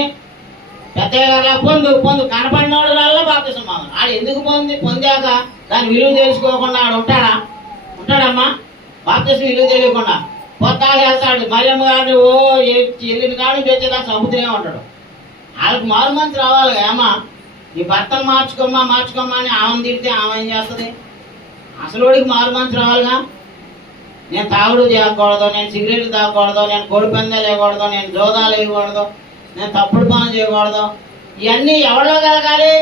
పెద్దగా పొందు కనపడిన వాళ్ళ బాప్తిసం మామూలు ఆడు ఎందుకు పొందాక దాని విలువ తెలుసుకోకుండా ఆడు ఉంటాడమ్మా బాప్తిసం విలువ తెలియకుండా కొత్తగా వెళ్తాడు మరియమ్మ గారిని వెళ్ళిన కాడి నుంచి వచ్చేదాకా చంపుతూనే ఉంటాడు. వాళ్ళకి మారు మనసు రావాలి ఏమా నీ భర్తను మార్చుకోమ్మా అని ఆమెను తిడితే ఆమె ఏం చేస్తుంది? అసలు వాడికి మారు మనసు రావాలిగా. నేను తాగుడు చేయకూడదు, నేను సిగరెట్లు తాగకూడదు, నేను కోడి పందాలు వేయకూడదు, నేను జోదాలు వేయకూడదు, నేను తప్పుడు పనులు చేయకూడదు. ఇవన్నీ ఎవరిలో కలగాలి?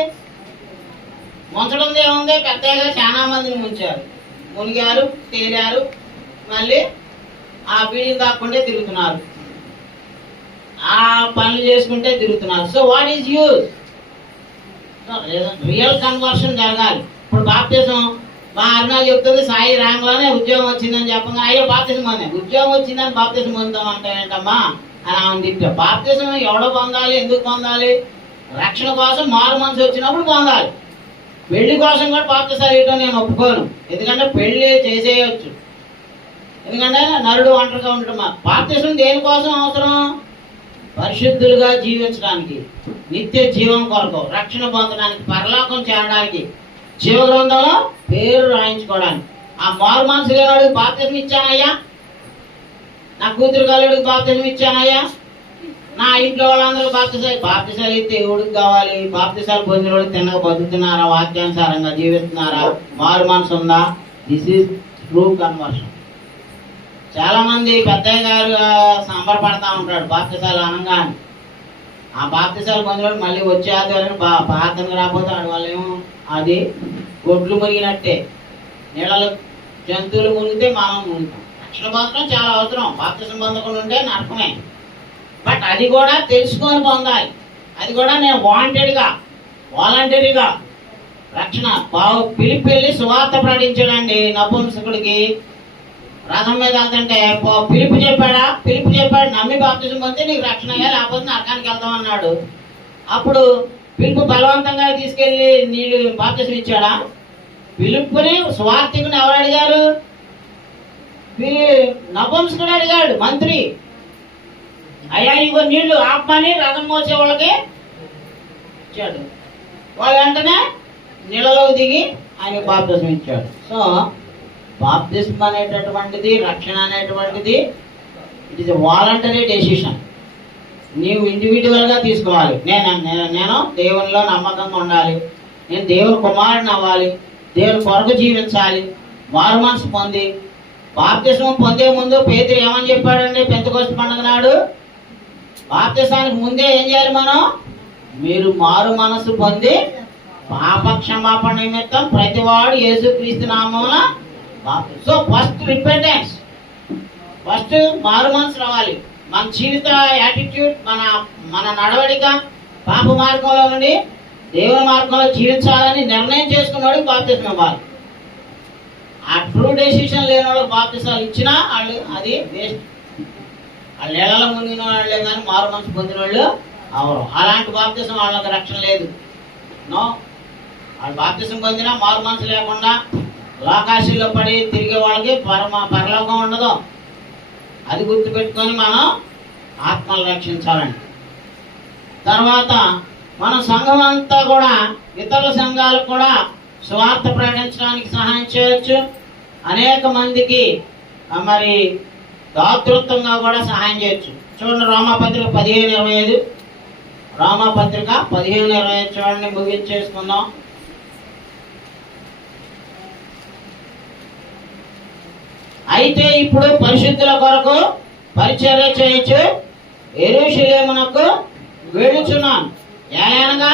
ముంచడం ఏముంది? పెద్దగా చాలా మందిని ముంచారు, మునిగారు, తేలారు, మళ్ళీ ఆ బీడీలు తాక్కుంటే తిరుగుతున్నారు, ఆ పనులు చేసుకుంటే తిరుగుతున్నారు. So what is use? Real conversion జరగాలి. ఇప్పుడు బాప్తిజం మా అరుణాలు చెప్తుంది సాయి ర్యాంక్లోనే ఉద్యోగం వచ్చిందని చెప్పగా అయ్యో బాప్తిజం పొందాం, ఉద్యోగం వచ్చిందని బాప్తిజం పొందుతాం అంటే ఏంటమ్మా అని ఆమె తిట్టా. బాప్తిజం ఎవడో పొందాలి, ఎందుకు పొందాలి? రక్షణ కోసం మారు మనసు వచ్చినప్పుడు పొందాలి. పెళ్లి కోసం కూడా బాప్తిజాలు ఇవ్వడం నేను ఒప్పుకోను. ఎందుకంటే పెళ్లి చేసేయచ్చు, ఎందుకంటే నరుడు ఒంటరిగా ఉండటం. బాప్తిజం దేనికోసం అవసరం? పరిశుద్ధులుగా జీవించడానికి, నిత్య జీవం కొరకు, రక్షణ పొందడానికి, పరలోకం చేరడానికి, జీవ గ్రంథంలో పేరు రాయించుకోవడానికి. ఆ మారు మనసు లేనివాడికి బాప్తిజం ఇచ్చానయ్యా, నా కూతురు కలుడికి బాప్తిజం ఇచ్చానయ్యా, నా ఇంట్లో వాళ్ళందరూ బాప్తిజాలు అయితే ఎవడికి కావాలి? బాప్తిజాలు పొందిన వాడు తిన్నగా బతుకుతున్నారా, వాక్యానుసారంగా జీవిస్తున్నారా, మారు మనసు ఉందా? This is true conversion. చాలా మంది పెద్దయ్య గారు సంబరపడతా ఉంటాడు బాప్తిసాలు అనగానే. ఆ బాప్తిసాలు పొందినప్పుడు మళ్ళీ వచ్చేది అని ప్రార్థనకు రాకపోతే ఆడు వాళ్ళేమో అది గొడ్లు మునిగినట్టే. నీళ్ళలో జంతువులు మునిగితే మనం మునుగుతాం. రక్షణ పొందడం చాలా అవసరం. బాప్తిసం పొందకుండా ఉంటే నరకమే. బట్ అది కూడా తెలుసుకొని పొందాలి. అది కూడా నేను వాలంటరీగా రక్షణ పిలిపి వెళ్ళి సువార్త ప్రకటించాడండి నపుంసకుడికి. రథం మీద వెళ్తుంటే పిలుపు చెప్పాడు నమ్మి బాప్తిజం పొందితే నీకు రక్షణ అయ్యా, లేకపోతే నరకానికి వెళ్తామన్నాడు. అప్పుడు పిలుపు బలవంతంగా తీసుకెళ్లి నీళ్ళు బాప్తిజం ఇచ్చాడా? పిలుపుని స్వార్థికుని ఎవరు అడిగారు? నపుంసకుడు అడిగాడు, మంత్రి. అయ్యా ఇగో నీళ్లు ఆపమని రథం మోసే వాళ్ళకి ఇచ్చాడు. వాళ్ళు వెంటనే నీళ్ళలో దిగి ఆయన బాప్తిజం ఇచ్చాడు. సో బాప్తిజం అనేటటువంటిది, రక్షణ అనేటువంటిది it is a voluntary decision. నీవు ఇండివిజువల్గా తీసుకోవాలి. నేను దేవునిలో నమ్మకంగా ఉండాలి, నేను దేవుని కుమారుని అవ్వాలి, దేవుని కొరకు జీవించాలి, మారు మనసు పొంది. బాప్తిజం పొందే ముందు పేతురు ఏమని చెప్పాడండి పెంతెకోస్తు పండుగ నాడు? బాప్తిజానికి ముందే ఏం చేయాలి మనం? మీరు మారు మనసు పొంది పాప క్షమాపణ నిమిత్తం ప్రతివాడు యేసుక్రీస్తు నామమున. సో ఫస్ట్ రిపెంటెన్స్, ఫస్ట్ మారు మనసు రావాలి. మన జీవిత యాటిట్యూడ్, మన నడవడిక పాప మార్గంలో నుండి దేవుని మార్గంలో జీవించాలని నిర్ణయం చేసుకున్నాడు బాప్తిజం ఇవ్వాలి. ఆ ట్రూ డెసిషన్ లేని వాళ్ళకి బాప్తిజాలు ఇచ్చినా వాళ్ళు అది వేస్ట్. వాళ్ళు నీళ్ళలో మునిగిన వాళ్ళే కానీ మారు మనసు పొందిన వాళ్ళు అవరు. అలాంటి బాప్తిజం వాళ్ళకి రక్షణ లేదు. నో, వాళ్ళు బాప్తిజం పొందినా మారు మనసు లేకుండా లోకాశీల్లో పడి తిరిగే వాళ్ళకి పరలోకం ఉండదు. అది గుర్తుపెట్టుకొని మనం ఆత్మలు రక్షించాలండి. తర్వాత మన సంఘం అంతా కూడా ఇతరుల సంఘాలకు కూడా స్వార్థ ప్రకటించడానికి సహాయం చేయొచ్చు. అనేక మందికి మరి దాతృత్వంగా కూడా సహాయం చేయొచ్చు. చూడండి రోమాపత్రిక 15:25, రోమాపత్రిక 15:25 చూడండి, ముగించేసుకుందాం. అయితే ఇప్పుడు పరిశుద్ధుల కొరకు పరిచర్య చేయొచ్చు, యెరూషలేమునకు వెళ్ళుచున్నాను. ఏలనగా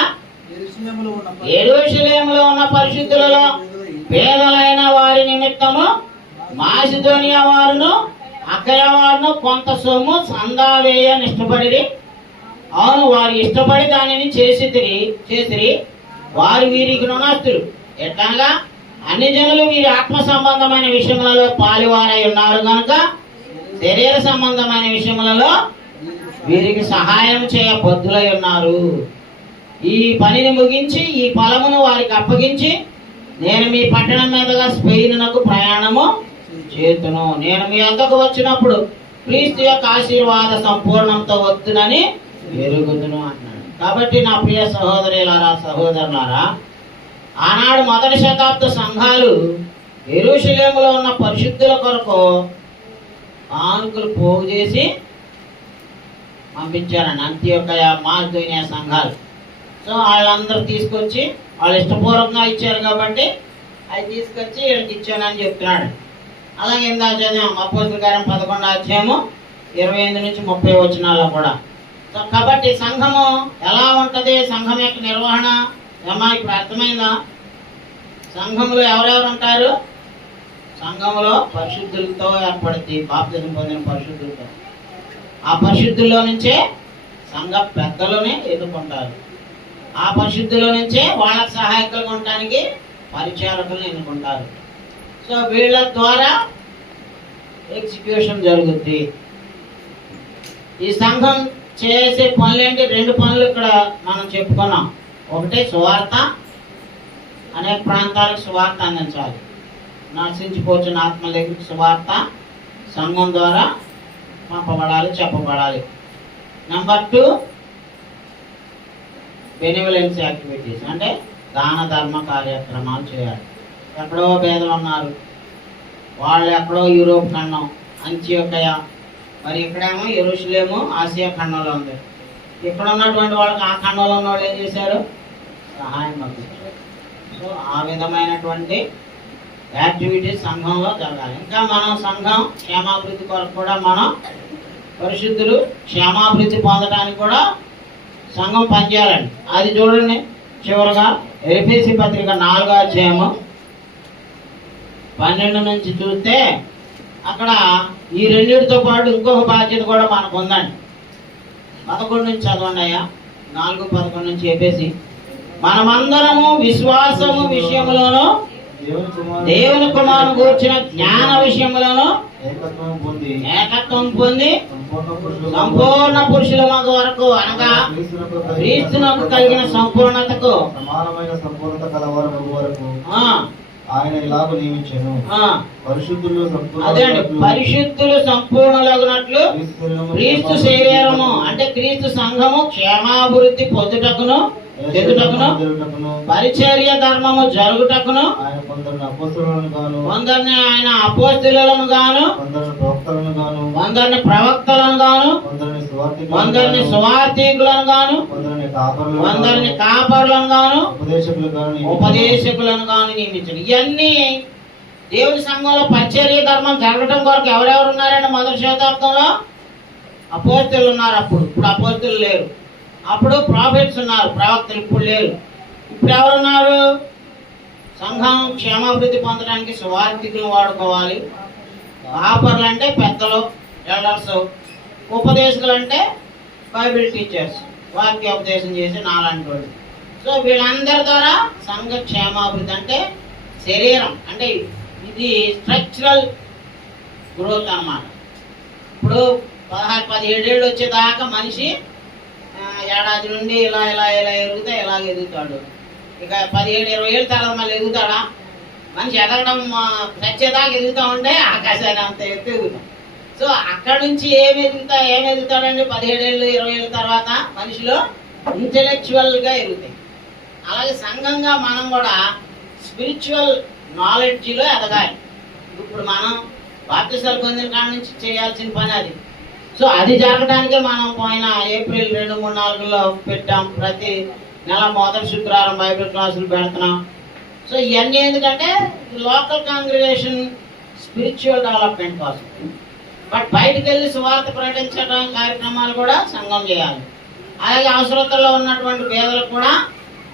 యెరూషలేములో ఉన్న పరిశుద్ధులలో పేదలైన వారి నిమిత్తము మాసిదోనియా వారును అక్కయ వారును కొంత సొమ్ము సందా వేయని ఇష్టపడి, అవును వారు ఇష్టపడి దానిని చేసిరి. వారు వీరికి రుణస్తులు. ఎట్లనగా అన్ని జనులు వీరి ఆత్మ సంబంధమైన విషయములలో పాలువారై ఉన్నారు కనుక శరీర సంబంధమైన విషయములలో వీరికి సహాయం చేయ బద్ధులై ఉన్నారు. ఈ పనిని ముగించి ఈ ఫలమును వారికి అప్పగించి నేను మీ పట్టణం మీదుగా స్పెయిన్‌నకు ప్రయాణము చేతును. నేను మీ వద్దకు వచ్చినప్పుడు క్రీస్తు యొక్క ఆశీర్వాద సంపూర్ణంతో వద్దునని ఎరుగుదును అన్నాడు. కాబట్టి నా ప్రియ సహోదరులారా, సహోదరులారా, ఆనాడు మొదటి శతాబ్ద సంఘాలు యెరూషలేములో ఉన్న పరిశుద్ధుల కొరకు కానుకలు పోగు చేసి పంపించారండి. అంత్యోకయ, మాసిదోనియా సంఘాలు. సో వాళ్ళందరూ తీసుకొచ్చి వాళ్ళు ఇష్టపూర్వకంగా ఇచ్చారు కాబట్టి అవి తీసుకొచ్చి వీళ్ళకి ఇచ్చానని చెప్తున్నాడు. అలాగే ఇందాక చదివాం అపోస్తలుల కార్యం 11వ అధ్యాయము 28 నుంచి 30 వచనాల్లో కూడా. సో కాబట్టి సంఘము ఎలా ఉంటది, సంఘం యొక్క నిర్వహణ ఏమా ఇప్పుడు అర్థమైందా? సంఘంలో ఎవరెవరు ఉంటారు? సంఘంలో పరిశుద్ధులతో ఏర్పడుతుంది, బాప్తిసం పొందిన పరిశుద్ధులతో. ఆ పరిశుద్ధుల్లో నుంచే సంఘ పెద్దలని ఎన్నుకుంటారు. ఆ పరిశుద్ధుల నుంచే వాళ్ళకి సహాయకులుగా ఉండటానికి పరిచారకులను ఎన్నుకుంటారు. సో వీళ్ళ ద్వారా ఎగ్జిక్యూషన్ జరుగుద్ది. ఈ సంఘం చేసే పనులేంటి? 2 పనులు ఇక్కడ మనం చెప్పుకున్నాం. ఒకటి సువార్త, అనేక ప్రాంతాలకు సువార్త అందించాలి. నశించిపోతున్న ఆత్మల దగ్గరికి సువార్త సంఘం ద్వారా పంపబడాలి, చెప్పబడాలి. నెంబర్ 2 బెనివలెన్స్ యాక్టివిటీస్, అంటే దాన ధర్మ కార్యక్రమాలు చేయాలి. ఎక్కడో పేదలు ఉన్నారు, వాళ్ళు ఎక్కడో యూరోప్ ఖండం, అంత్యోకయ, మరి ఇక్కడేమో యెరూషలేము ఆసియా ఖండంలో ఉంది. ఇక్కడ ఉన్నటువంటి వాళ్ళకి ఆ ఖండంలో ఉన్న వాళ్ళు ఏం చేశారు? సహాయం పంపించారు. సో ఆ విధమైనటువంటి యాక్టివిటీస్ సంఘంలో జరగాలి. ఇంకా మనం సంఘం క్షేమాభివృద్ధి కొరకు కూడా మనం పరిశుద్ధులు క్షేమాభివృద్ధి పొందడానికి కూడా సంఘం పనిచేయాలండి. అది చూడండి చివరగా ఎఫెసీ పత్రిక 4వ అధ్యాయము 12 నుంచి చూస్తే అక్కడ ఈ రెండింటితో పాటు ఇంకొక బాధ్యత కూడా మనకు ఉందండి. 11 నుంచి చదవండి అయ్యా. 4:11 నుంచి ఎఫెసీ. మనమందరము విశ్వాసము విషయంలోనూ దేవుని కుమారుని గూర్చిన జ్ఞాన విషయంలోనూ ఏకత్వం పొంది సంపూర్ణ పురుషుల వరకు, అనగా క్రీస్తునకు కలిగిన సంపూర్ణతకు సమానమైన సంపూర్ణత కలవారు వరకు ఆయన ఇలాగ నియమించాను. అదే పరిశుద్ధులు సంపూర్ణులగునట్లు క్రీస్తు శరీరము, అంటే క్రీస్తు సంఘము క్షేమాభివృద్ధి పొందుటకును పరిచర్య ధర్మము జరుగుటకును కొందరిని ఆయన అపోస్తలులను గాను, కొందరిని ప్రవక్తలను గాను, కొందరిని సువార్తికులను గాను, కొందరిని కాపరులను గాను, ఉపదేశకులను గాను నియమించండి. ఇవన్నీ దేవుని సంఘంలో పరిచర్య ధర్మం జరగటం కొరకు ఎవరెవరు ఉన్నారండి? మొదటి శతాబ్దంలో అపోస్తలులు ఉన్నారు. ఇప్పుడు అపోస్తలులు లేరు. అప్పుడు ప్రాఫిట్స్ ఉన్నారు, ప్రవక్తలు ఇప్పుడు లేరు. ఇప్పుడు ఎవరున్నారు? సంఘం క్షేమాభివృద్ధి పొందడానికి సువార్థికులను వాడుకోవాలి. కాపర్లు అంటే పెద్దలు, ఎల్డర్స్. ఉపదేశకులు అంటే బైబిల్ టీచర్స్, వాక్యోపదేశం చేసి నాలాంటి వాళ్ళు. సో వీళ్ళందరి ద్వారా సంఘ క్షేమాభివృద్ధి, అంటే శరీరం, అంటే ఇది స్ట్రక్చరల్ గ్రోత్ అన్నమాట. ఇప్పుడు 16-17 ఏళ్ళు వచ్చేదాకా మనిషి ఏడాది నుండి ఇలా ఇలా ఇలా ఎదుగుతా ఇలాగ ఎదుగుతాడు. ఇక 17-20 ఏళ్ళ తర్వాత మళ్ళీ ఎదుగుతాడా? మనిషి ఎదగడం చచ్చేదాకా ఎదుగుతా ఉంటే ఆకాశాన్ని అంత ఎదుగుతాం. సో అక్కడ నుంచి ఏం ఎదుగుతాడండి? 17 ఏళ్ళు 20 ఏళ్ళ తర్వాత మనిషిలో ఇంటెలెక్చువల్గా ఎదుగుతాయి. అలాగే సంఘంగా మనం కూడా స్పిరిచువల్ నాలెడ్జ్లో ఎదగాలి. ఇప్పుడు మనం బాప్తిసాలు పొందిన కాడ నుంచి చేయాల్సిన పని అది. సో అది జరగడానికే మనం పోయిన ఏప్రిల్ 2, 3, 4లో పెట్టాం. ప్రతి నెల మొదటి శుక్రవారం బైబిల్ క్లాసులు పెడుతున్నాం. సో ఇవన్నీ ఎందుకంటే లోకల్ కాంగ్రిగేషన్ స్పిరిచువల్ డెవలప్మెంట్ కోసం. బట్ బయటకు వెళ్ళి సువార్త ప్రకటించడం కార్యక్రమాలు కూడా సంఘం చేయాలి. అలాగే అవసరతల్లో ఉన్నటువంటి పేదలకు కూడా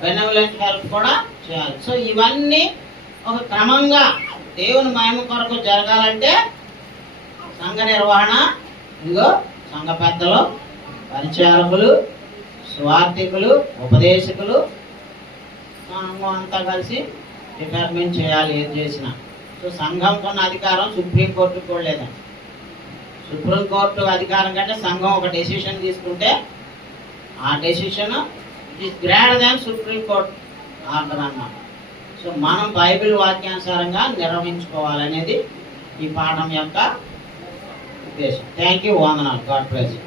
బెనెవలెంట్ హెల్ప్ కూడా చేయాలి. సో ఇవన్నీ ఒక క్రమంగా దేవుని మహిమ కొరకు జరగాలంటే సంఘ నిర్వహణ, ఇదిగో సంఘ పెద్దలు, పరిచారకులు, స్వార్థికులు, ఉపదేశకులు, సంఘం అంతా కలిసి డిటర్మిన్ చేయాలి ఏది చేసినా. సో సంఘం కొన్న అధికారం సుప్రీంకోర్టుకు కూడా లేదండి. సుప్రీంకోర్టు అధికారం కంటే సంఘం ఒక డెసిషన్ తీసుకుంటే ఆ decision is greater than supreme court order అన్నమాట. సో మనం బైబిల్ వాక్యానుసారంగా నిర్వహించుకోవాలనేది ఈ పాఠం యొక్క ఉద్దేశం. థ్యాంక్ యూ, వందనాలు. God bless you.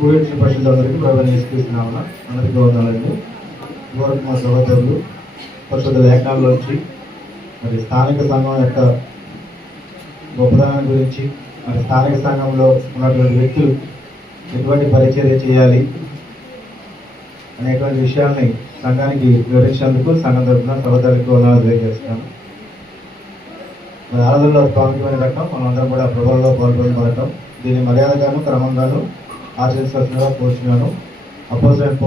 కూడిన పరిశుద్ధులందరికీ ప్రభువుని యేసుక్రీస్తునామమున అందరికీ వందనాలండి. ఇదివరకు మా సహోదరులు పరిశుద్ధ లేఖనాల్లోంచి మరి స్థానిక సంఘం యొక్క గొప్పదనం గురించి, మరి స్థానిక సంఘంలో ఉన్నటువంటి వ్యక్తులు ఎటువంటి పరిచర్య చేయాలి అనేటువంటి విషయాల్ని సంఘానికి వివరించేందుకు సంఘం తరఫున సహోదరులకు వందనాలు తెలియజేస్తున్నాను. మరి ఆరాధనలో ప్రాముఖ్యమైన రకం మనందరం కూడా ప్రభువులో పాల్గొనబడటం, దీన్ని మర్యాదగాను క్రమంగాను ఆచరించాల్సిందిగా కోరుచున్నాను. అపోజిట్